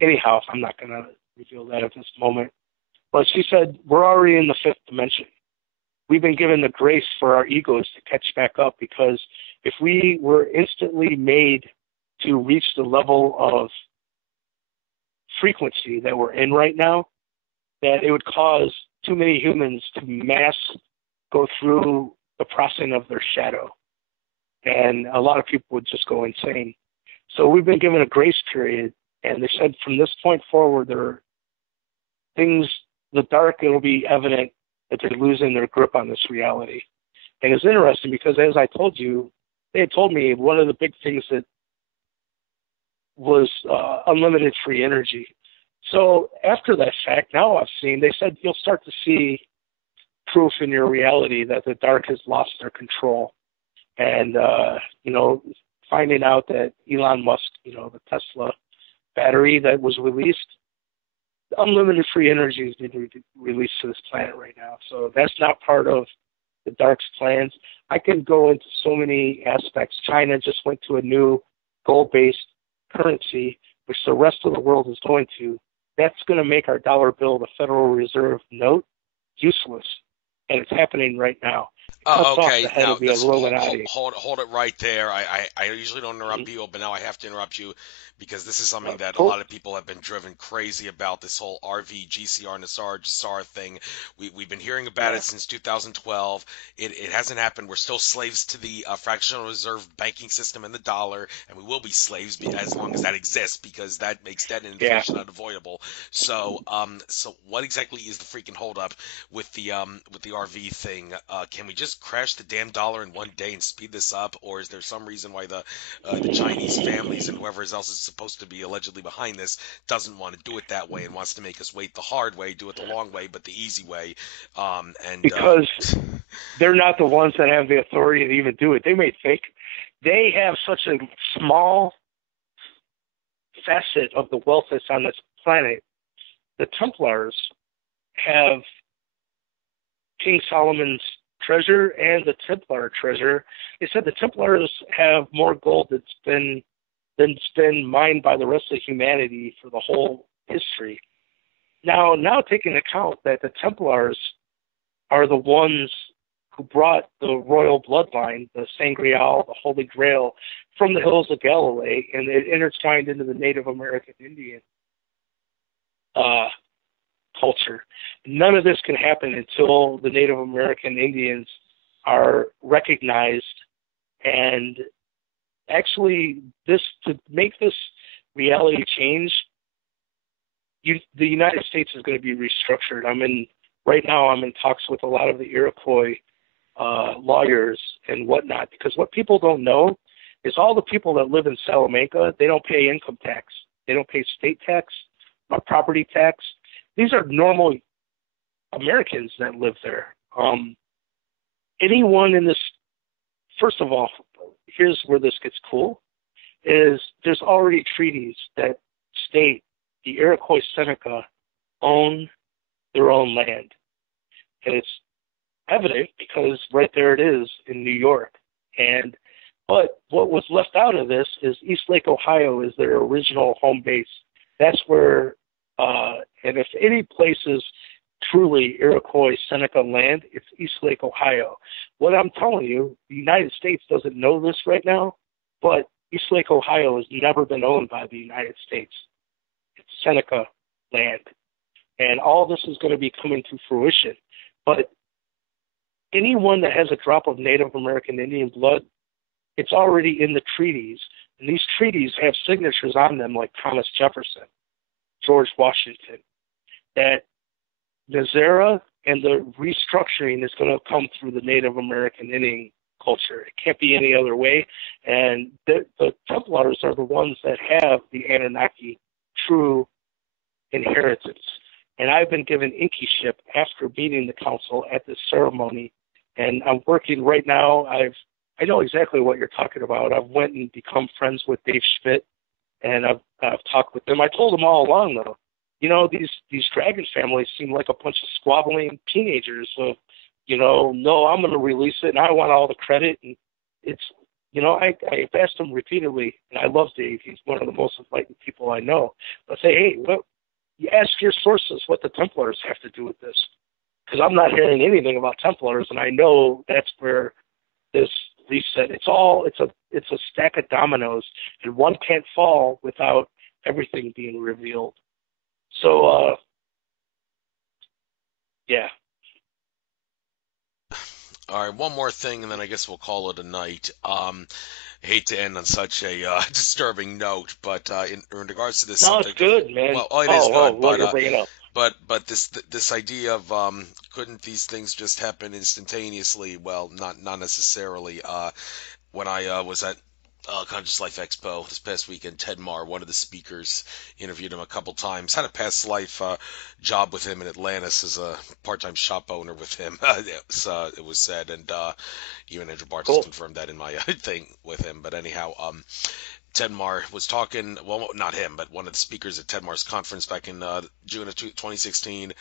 anyhow, I'm not going to reveal that at this moment. But she said, we're already in the 5th dimension. We've been given the grace for our egos to catch back up, because if we were instantly made to reach the level of frequency that we're in right now, that it would cause too many humans to mass go through the processing of their shadow. And a lot of people would just go insane. So we've been given a grace period, and they said from this point forward, there are things the dark, it'll be evident that they're losing their grip on this reality. And it's interesting because, as I told you, they had told me one of the big things that was unlimited free energy. So after that fact, now I've seen, they said you'll start to see proof in your reality that the dark has lost their control. And, finding out that Elon Musk, the Tesla battery that was released, unlimited free energy is being released to this planet right now. So that's not part of the dark's plans. I can go into so many aspects. China just went to a new gold-based currency, which the rest of the world is going to. That's going to make our dollar bill, the Federal Reserve note, useless. And it's happening right now. Oh, okay. Now, hold it right there. I usually don't interrupt people, but now I have to interrupt you because this is something that a lot of people have been driven crazy about, this whole RV, GCR, Nassar thing. We've been hearing about it since 2012. It hasn't happened. We're still slaves to the fractional reserve banking system and the dollar, and we will be slaves as long as that exists because that makes debt and inflation unavoidable. So what exactly is the freaking holdup with the RV thing? Can we just crash the damn dollar in one day and speed this up, or is there some reason why the Chinese families and whoever else is supposed to be allegedly behind this doesn't want to do it that way and wants to make us wait the hard way, do it the long way, but the easy way? Because they're not the ones that have the authority to even do it. They may think they have such a small facet of the wealth that's on this planet. The Templars have King Solomon's treasure and the Templar treasure. They said the Templars have more gold that's been mined by the rest of humanity for the whole history. Now taking account that the Templars are the ones who brought the royal bloodline, the Sangreal, the Holy Grail, from the hills of Galilee, and it intertwined into the Native American Indian culture. None of this can happen until the Native American Indians are recognized, and actually to make this reality change, the United States is going to be restructured. Right now I'm in talks with a lot of the Iroquois lawyers and whatnot, because what people don't know is all the people that live in Salamanca, they don't pay income tax. They don't pay state tax, property tax. These are normal Americans that live there. Anyone in this, first of all, here's where this gets cool, is there's already treaties that state the Iroquois Seneca own their own land. And it's evident because right there it is in New York. But what was left out of this is East Lake, Ohio is their original home base. That's where, and if any place is truly Iroquois Seneca land, it's East Lake, Ohio. What I'm telling you, the United States doesn't know this right now, but East Lake, Ohio has never been owned by the United States. It's Seneca land. And all this is going to be coming to fruition. But anyone that has a drop of Native American Indian blood, it's already in the treaties. And these treaties have signatures on them like Thomas Jefferson, George Washington, that Nazera and the restructuring is going to come through the Native American Indian culture. It can't be any other way. And the Templars are the ones that have the Anunnaki true inheritance. And I've been given inkyship after meeting the council at this ceremony. And I'm working right now. I know exactly what you're talking about. I've went and become friends with Dave Schmidt, and I've talked with them. I told them all along, though, these dragon families seem like a bunch of squabbling teenagers. So, no, I'm going to release it, and I want all the credit. And it's, I've asked them repeatedly, and I love Dave. He's one of the most enlightened people I know. But say, hey, you ask your sources what the Templars have to do with this, because I'm not hearing anything about Templars, and I know that's where this reset. It's a stack of dominoes, and one can't fall without everything being revealed. So, yeah. All right, one more thing, and then I guess we'll call it a night. I hate to end on such a disturbing note, but in regards to this No, subject, it's good, man. well, it is good, what you're bringing up. But this idea of couldn't these things just happen instantaneously? Well, not necessarily. When I was at Conscious Life Expo this past weekend, Ted Marr, one of the speakers, interviewed him a couple times. Had a past life job with him in Atlantis as a part-time shop owner with him. It was said, and even Andrew Bartz has Cool. confirmed that in my thing with him. But anyhow, Ted Marr was talking. Well, not him, but one of the speakers at Ted Marr's conference back in June of 2016.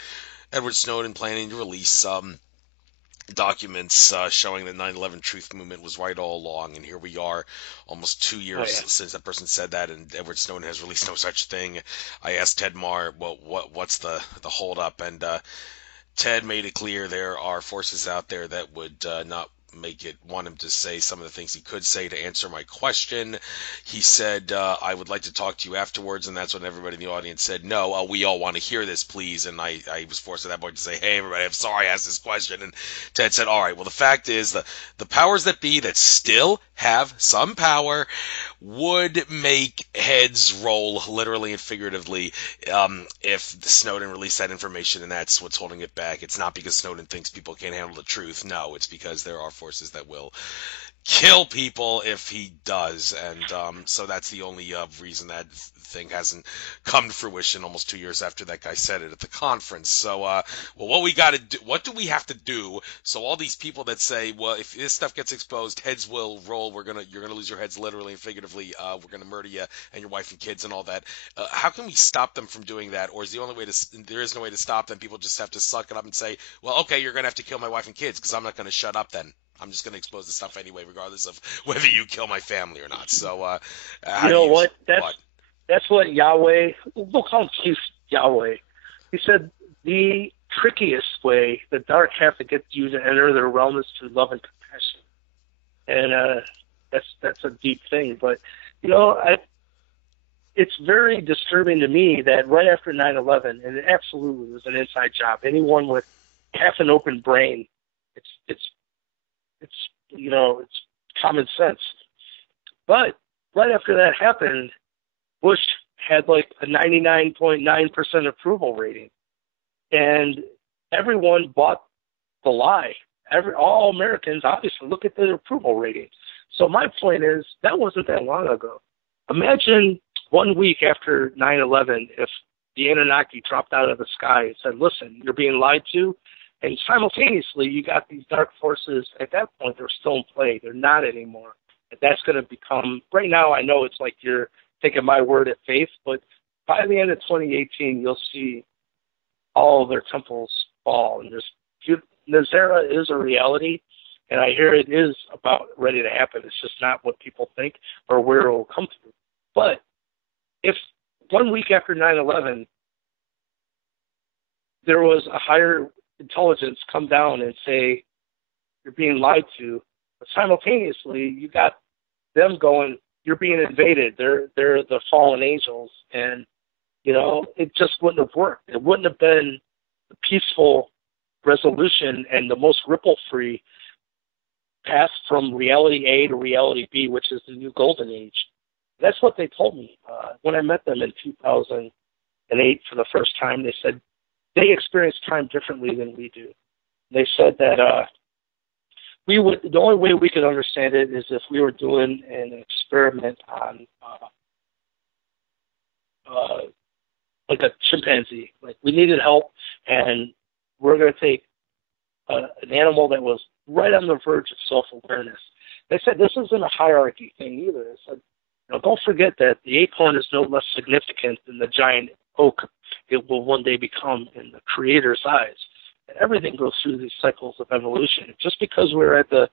Edward Snowden planning to release documents showing that 9/11 truth movement was right all along, and here we are almost 2 years Oh, yeah. since that person said that, and Edward Snowden has released no such thing. I asked Ted Marr, well, what's the hold up, and Ted made it clear there are forces out there that would not want him to say some of the things he could say to answer my question. He said, I would like to talk to you afterwards, and that's when everybody in the audience said, no, we all want to hear this, please. And I was forced at that point to say, hey, everybody, I'm sorry I asked this question. And Ted said, all right, well, the fact is the powers that be that still have some power would make heads roll, literally and figuratively, if Snowden released that information, and that's what's holding it back. It's not because Snowden thinks people can't handle the truth. No, it's because there are forces that will kill people if he does, and so that's the only reason that thing hasn't come to fruition almost 2 years after that guy said it at the conference. So, well, what we got to do, what do we have to do? So all these people that say, well, if this stuff gets exposed, heads will roll. You're gonna lose your heads literally and figuratively. We're gonna murder you and your wife and kids and all that. How can we stop them from doing that? Or is the only way there is no way to stop them? People just have to suck it up and say, well, okay, you're gonna have to kill my wife and kids because I'm not gonna shut up then. I'm just going to expose the stuff anyway, regardless of whether you kill my family or not. So, You know what? That's what Yahweh, we'll call him Chief Yahweh. He said the trickiest way the dark have to get you to enter their realm is through love and compassion. And that's a deep thing. But, it's very disturbing to me that right after 9/11, and it absolutely was an inside job, anyone with half an open brain, it's common sense. But right after that happened, Bush had like a 99.9% approval rating, and everyone bought the lie. All Americans obviously look at the approval rating. So my point is that wasn't that long ago. Imagine 1 week after 9/11 if the Anunnaki dropped out of the sky and said, listen, you're being lied to. And simultaneously, you got these dark forces. At that point, they're still in play. They're not anymore. And that's going to become, right now, I know it's like you're taking my word at faith, but by the end of 2018, you'll see all of their temples fall. And Nazera is a reality, and I hear it is about ready to happen. It's just not what people think or where it will come to. But if 1 week after 9/11, there was a higher intelligence come down and say you're being lied to, but simultaneously you got them going, you're being invaded. They're the fallen angels, and it just wouldn't have worked. It wouldn't have been the peaceful resolution and the most ripple-free path from reality A to reality B, which is the new golden age. That's what they told me when I met them in 2008 for the first time. They said they experience time differently than we do. They said that the only way we could understand it is if we were doing an experiment on like a chimpanzee. Like we needed help, and we're going to take an animal that was right on the verge of self-awareness. They said this isn't a hierarchy thing either. They said, don't forget that the acorn is no less significant than the giant oak it will one day become in the Creator's eyes. And everything goes through these cycles of evolution. Just because we're at the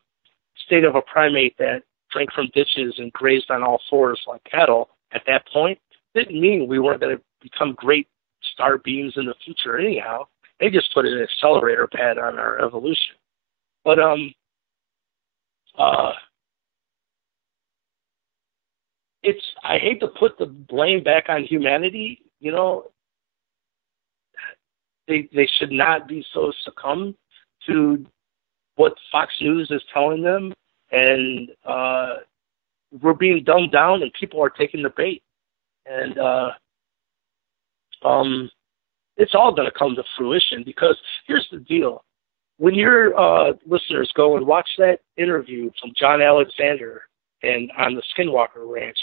state of a primate that drank from ditches and grazed on all fours like cattle at that point, didn't mean we weren't going to become great star beings in the future anyhow. They just put an accelerator pad on our evolution. But I hate to put the blame back on humanity. They should not be so succumb to what Fox News is telling them, and we're being dumbed down, and people are taking the bait. And it's all going to come to fruition, because here's the deal. When your listeners go and watch that interview from John Alexander and on the Skinwalker Ranch,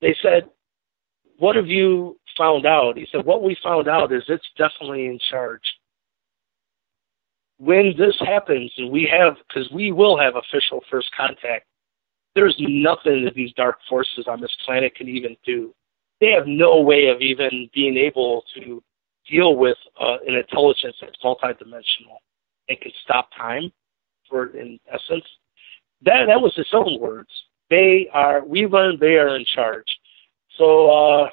they said, what have you found out? He said, what we found out is it's definitely in charge. When this happens, and because we will have official first contact, there's nothing that these dark forces on this planet can even do. They have no way of even being able to deal with an intelligence that's multidimensional and can stop time, in essence. That was his own words. We learned they are in charge. So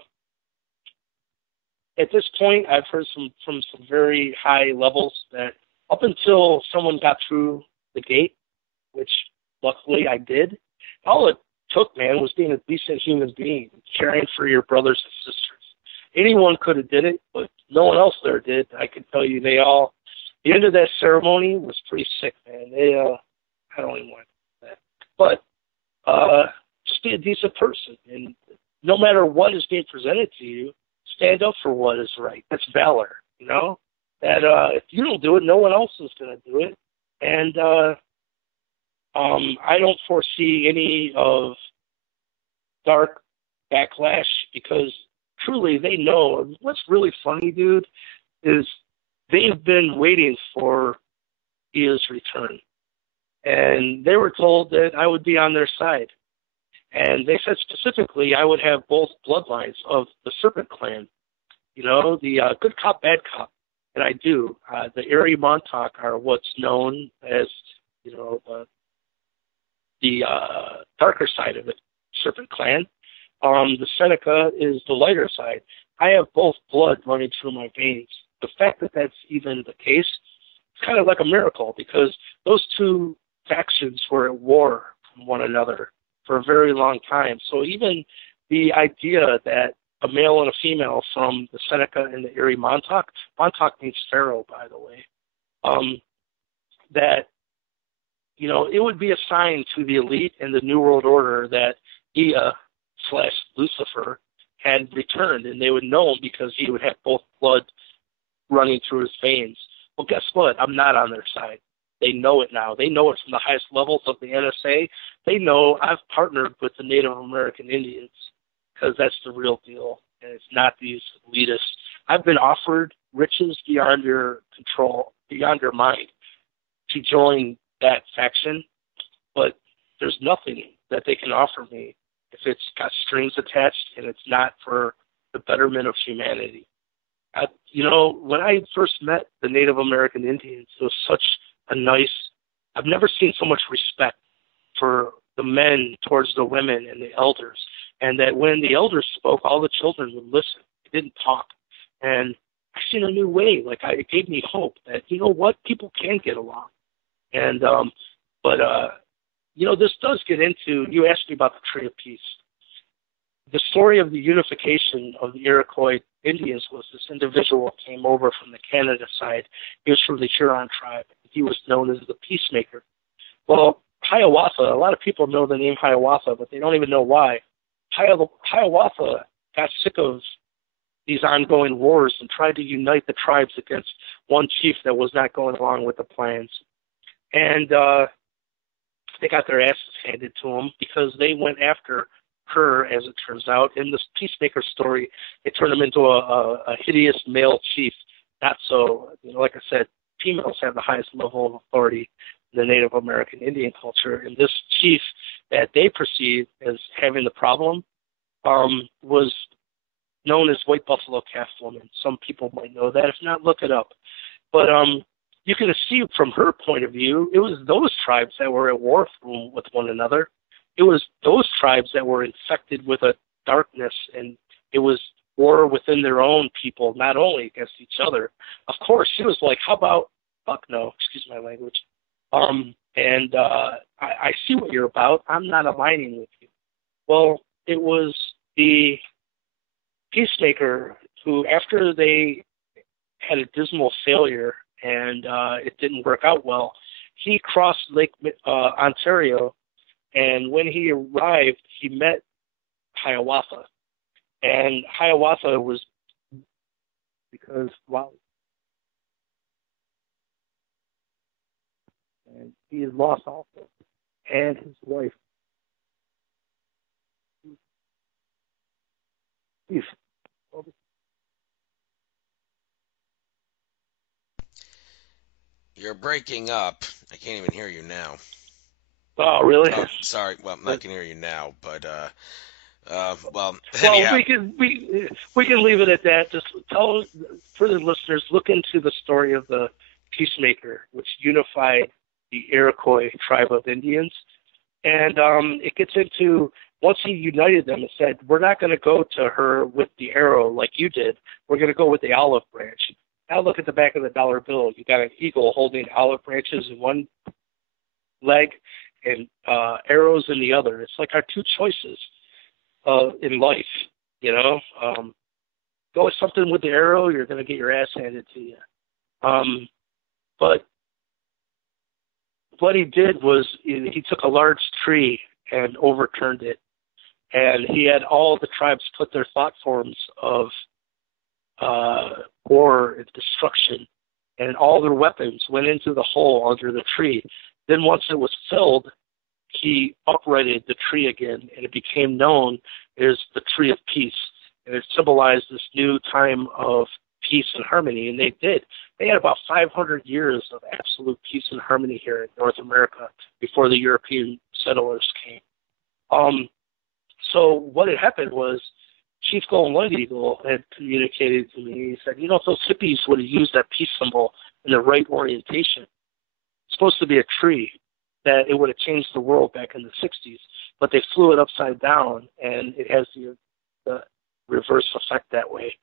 at this point, I've heard from some very high levels that up until someone got through the gate, which luckily I did, all it took, man, was being a decent human being, caring for your brothers and sisters. Anyone could have did it, but no one else there did. I can tell you, the end of that ceremony was pretty sick, man. I don't even want that. But just be a decent person, and no matter what is being presented to you, stand up for what is right. That's valor, you know? That if you don't do it, no one else is going to do it. And I don't foresee any of dark backlash, because truly they know. What's really funny, dude, is they've been waiting for Ia's return. And they were told that I would be on their side. And they said specifically I would have both bloodlines of the Serpent clan, you know, the good cop, bad cop. And I do. The Erie Montauk are what's known as, you know, the darker side of it, Serpent clan. The Seneca is the lighter side. I have both blood running through my veins. The fact that that's even the case, it's kind of like a miracle, because those two factions were at war from one another for a very long time. So even the idea that a male and a female from the Seneca and the Erie Montauk means pharaoh, by the way, that, you know, it would be a sign to the elite and the New World Order that Ia/Lucifer had returned, and they would know him because he would have both blood running through his veins. Well, guess what? I'm not on their side. They know it now. They know it from the highest levels of the NSA. They know I've partnered with the Native American Indians, because that's the real deal, and it's not these elitists. I've been offered riches beyond your control, beyond your mind, to join that faction, but there's nothing that they can offer me if it's got strings attached and it's not for the betterment of humanity. You know, when I first met the Native American Indians, it was such a nice, I've never seen so much respect for the men towards the women and the elders. And that when the elders spoke, all the children would listen. They didn't talk. And I seen a new way. It gave me hope that, you know what, people can get along. And, you know, this does get into, you asked me about the Tree of Peace. The story of the unification of the Iroquois Indians was this individual came over from the Canada side. He was from the Huron tribe. He was known as the Peacemaker. Well, Hiawatha, a lot of people know the name Hiawatha, but they don't even know why. Hiawatha got sick of these ongoing wars and tried to unite the tribes against one chief that was not going along with the plans. And they got their asses handed to them because they went after her, as it turns out. In this Peacemaker story, they turned him into a hideous male chief. Not so, you know, like I said, females have the highest level of authority in the Native American Indian culture. And this chief that they perceived as having the problem was known as White Buffalo Calf Woman. Some people might know that. If not, look it up. But you can see from her point of view, it was those tribes that were at war with one another. It was those tribes that were infected with a darkness, and it was war within their own people, not only against each other. Of course, she was like, how about, fuck no, excuse my language. I see what you're about. I'm not aligning with you. Well, it was the Peacemaker who, after they had a dismal failure and it didn't work out well, he crossed Lake Ontario, and when he arrived, he met Hiawatha. And Hiawatha was because, wow, and he is lost also, and his wife. He's, You're breaking up. I can't even hear you now. oh, really? Oh, sorry. Well, I can hear you now, but well, Well, anyhow. we can leave it at that. Just tell for the listeners, look into the story of the peacemaker, which unified the Iroquois tribe of Indians, and it gets into once he united them and said, "We're not going to go to her with the arrow like you did. We're going to go with the olive branch." Now look at the back of the dollar bill. You got an eagle holding olive branches in one leg and arrows in the other. It's like our two choices in life, you know. Go with something with the arrow, you're going to get your ass handed to you. But what he did was he took a large tree and overturned it, and he had all the tribes put their thought forms of war and destruction, and all their weapons went into the hole under the tree. Then once it was filled, he uprighted the tree again, and it became known as the Tree of Peace. And it symbolized this new time of peace and harmony, and they did. They had about 500 years of absolute peace and harmony here in North America before the European settlers came. So what had happened was Chief Golden White Eagle had communicated to me. He said, if those hippies would have used that peace symbol in the right orientation, it's supposed to be a tree, that it would have changed the world back in the 60s, but they flew it upside down, and it has the reverse effect that way.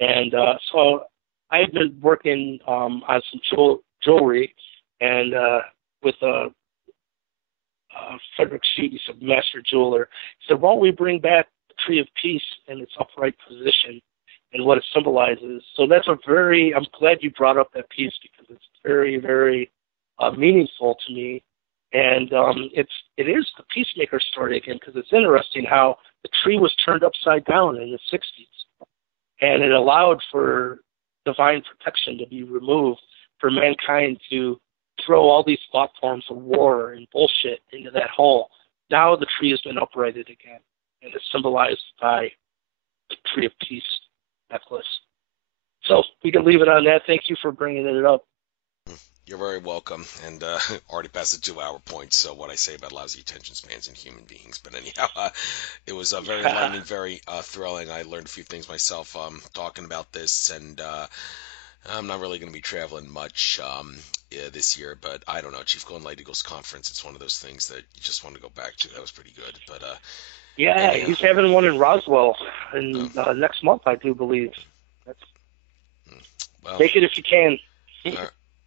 And so I had been working on some jewelry, and with Frederick Sheet, he's a master jeweler. He said, why don't we bring back the Tree of Peace in its upright position and what it symbolizes? So that's I'm glad you brought up that piece because it's very, very meaningful to me. And it is the peacemaker story again, because it's interesting how the tree was turned upside down in the 60s, and it allowed for divine protection to be removed, for mankind to throw all these thought forms of war and bullshit into that hole. Now the tree has been uprighted again, and it's symbolized by the Tree of Peace necklace. So we can leave it on that. Thank you for bringing it up. You're very welcome, and already past the 2 hour point, so what I say about lousy attention spans in human beings. But anyhow, it was very enlightening, very thrilling. I learned a few things myself talking about this, and I'm not really going to be traveling much this year, but I don't know, Chief Golden Light Eagles Conference, it's one of those things that you just want to go back to. That was pretty good, but yeah, anyhow. He's having one in Roswell in next month, I do believe. Well, take it if you can.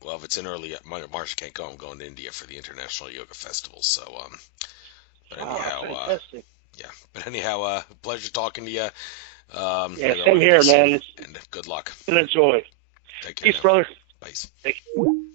Well, if it's in early March, I can't go. I'm going to India for the International Yoga Festival. So, but anyhow, fantastic. Yeah. But anyhow, pleasure talking to you. Yeah, same here, man. And good luck. And enjoy. Take care. Peace, brother. Bye. Thank you.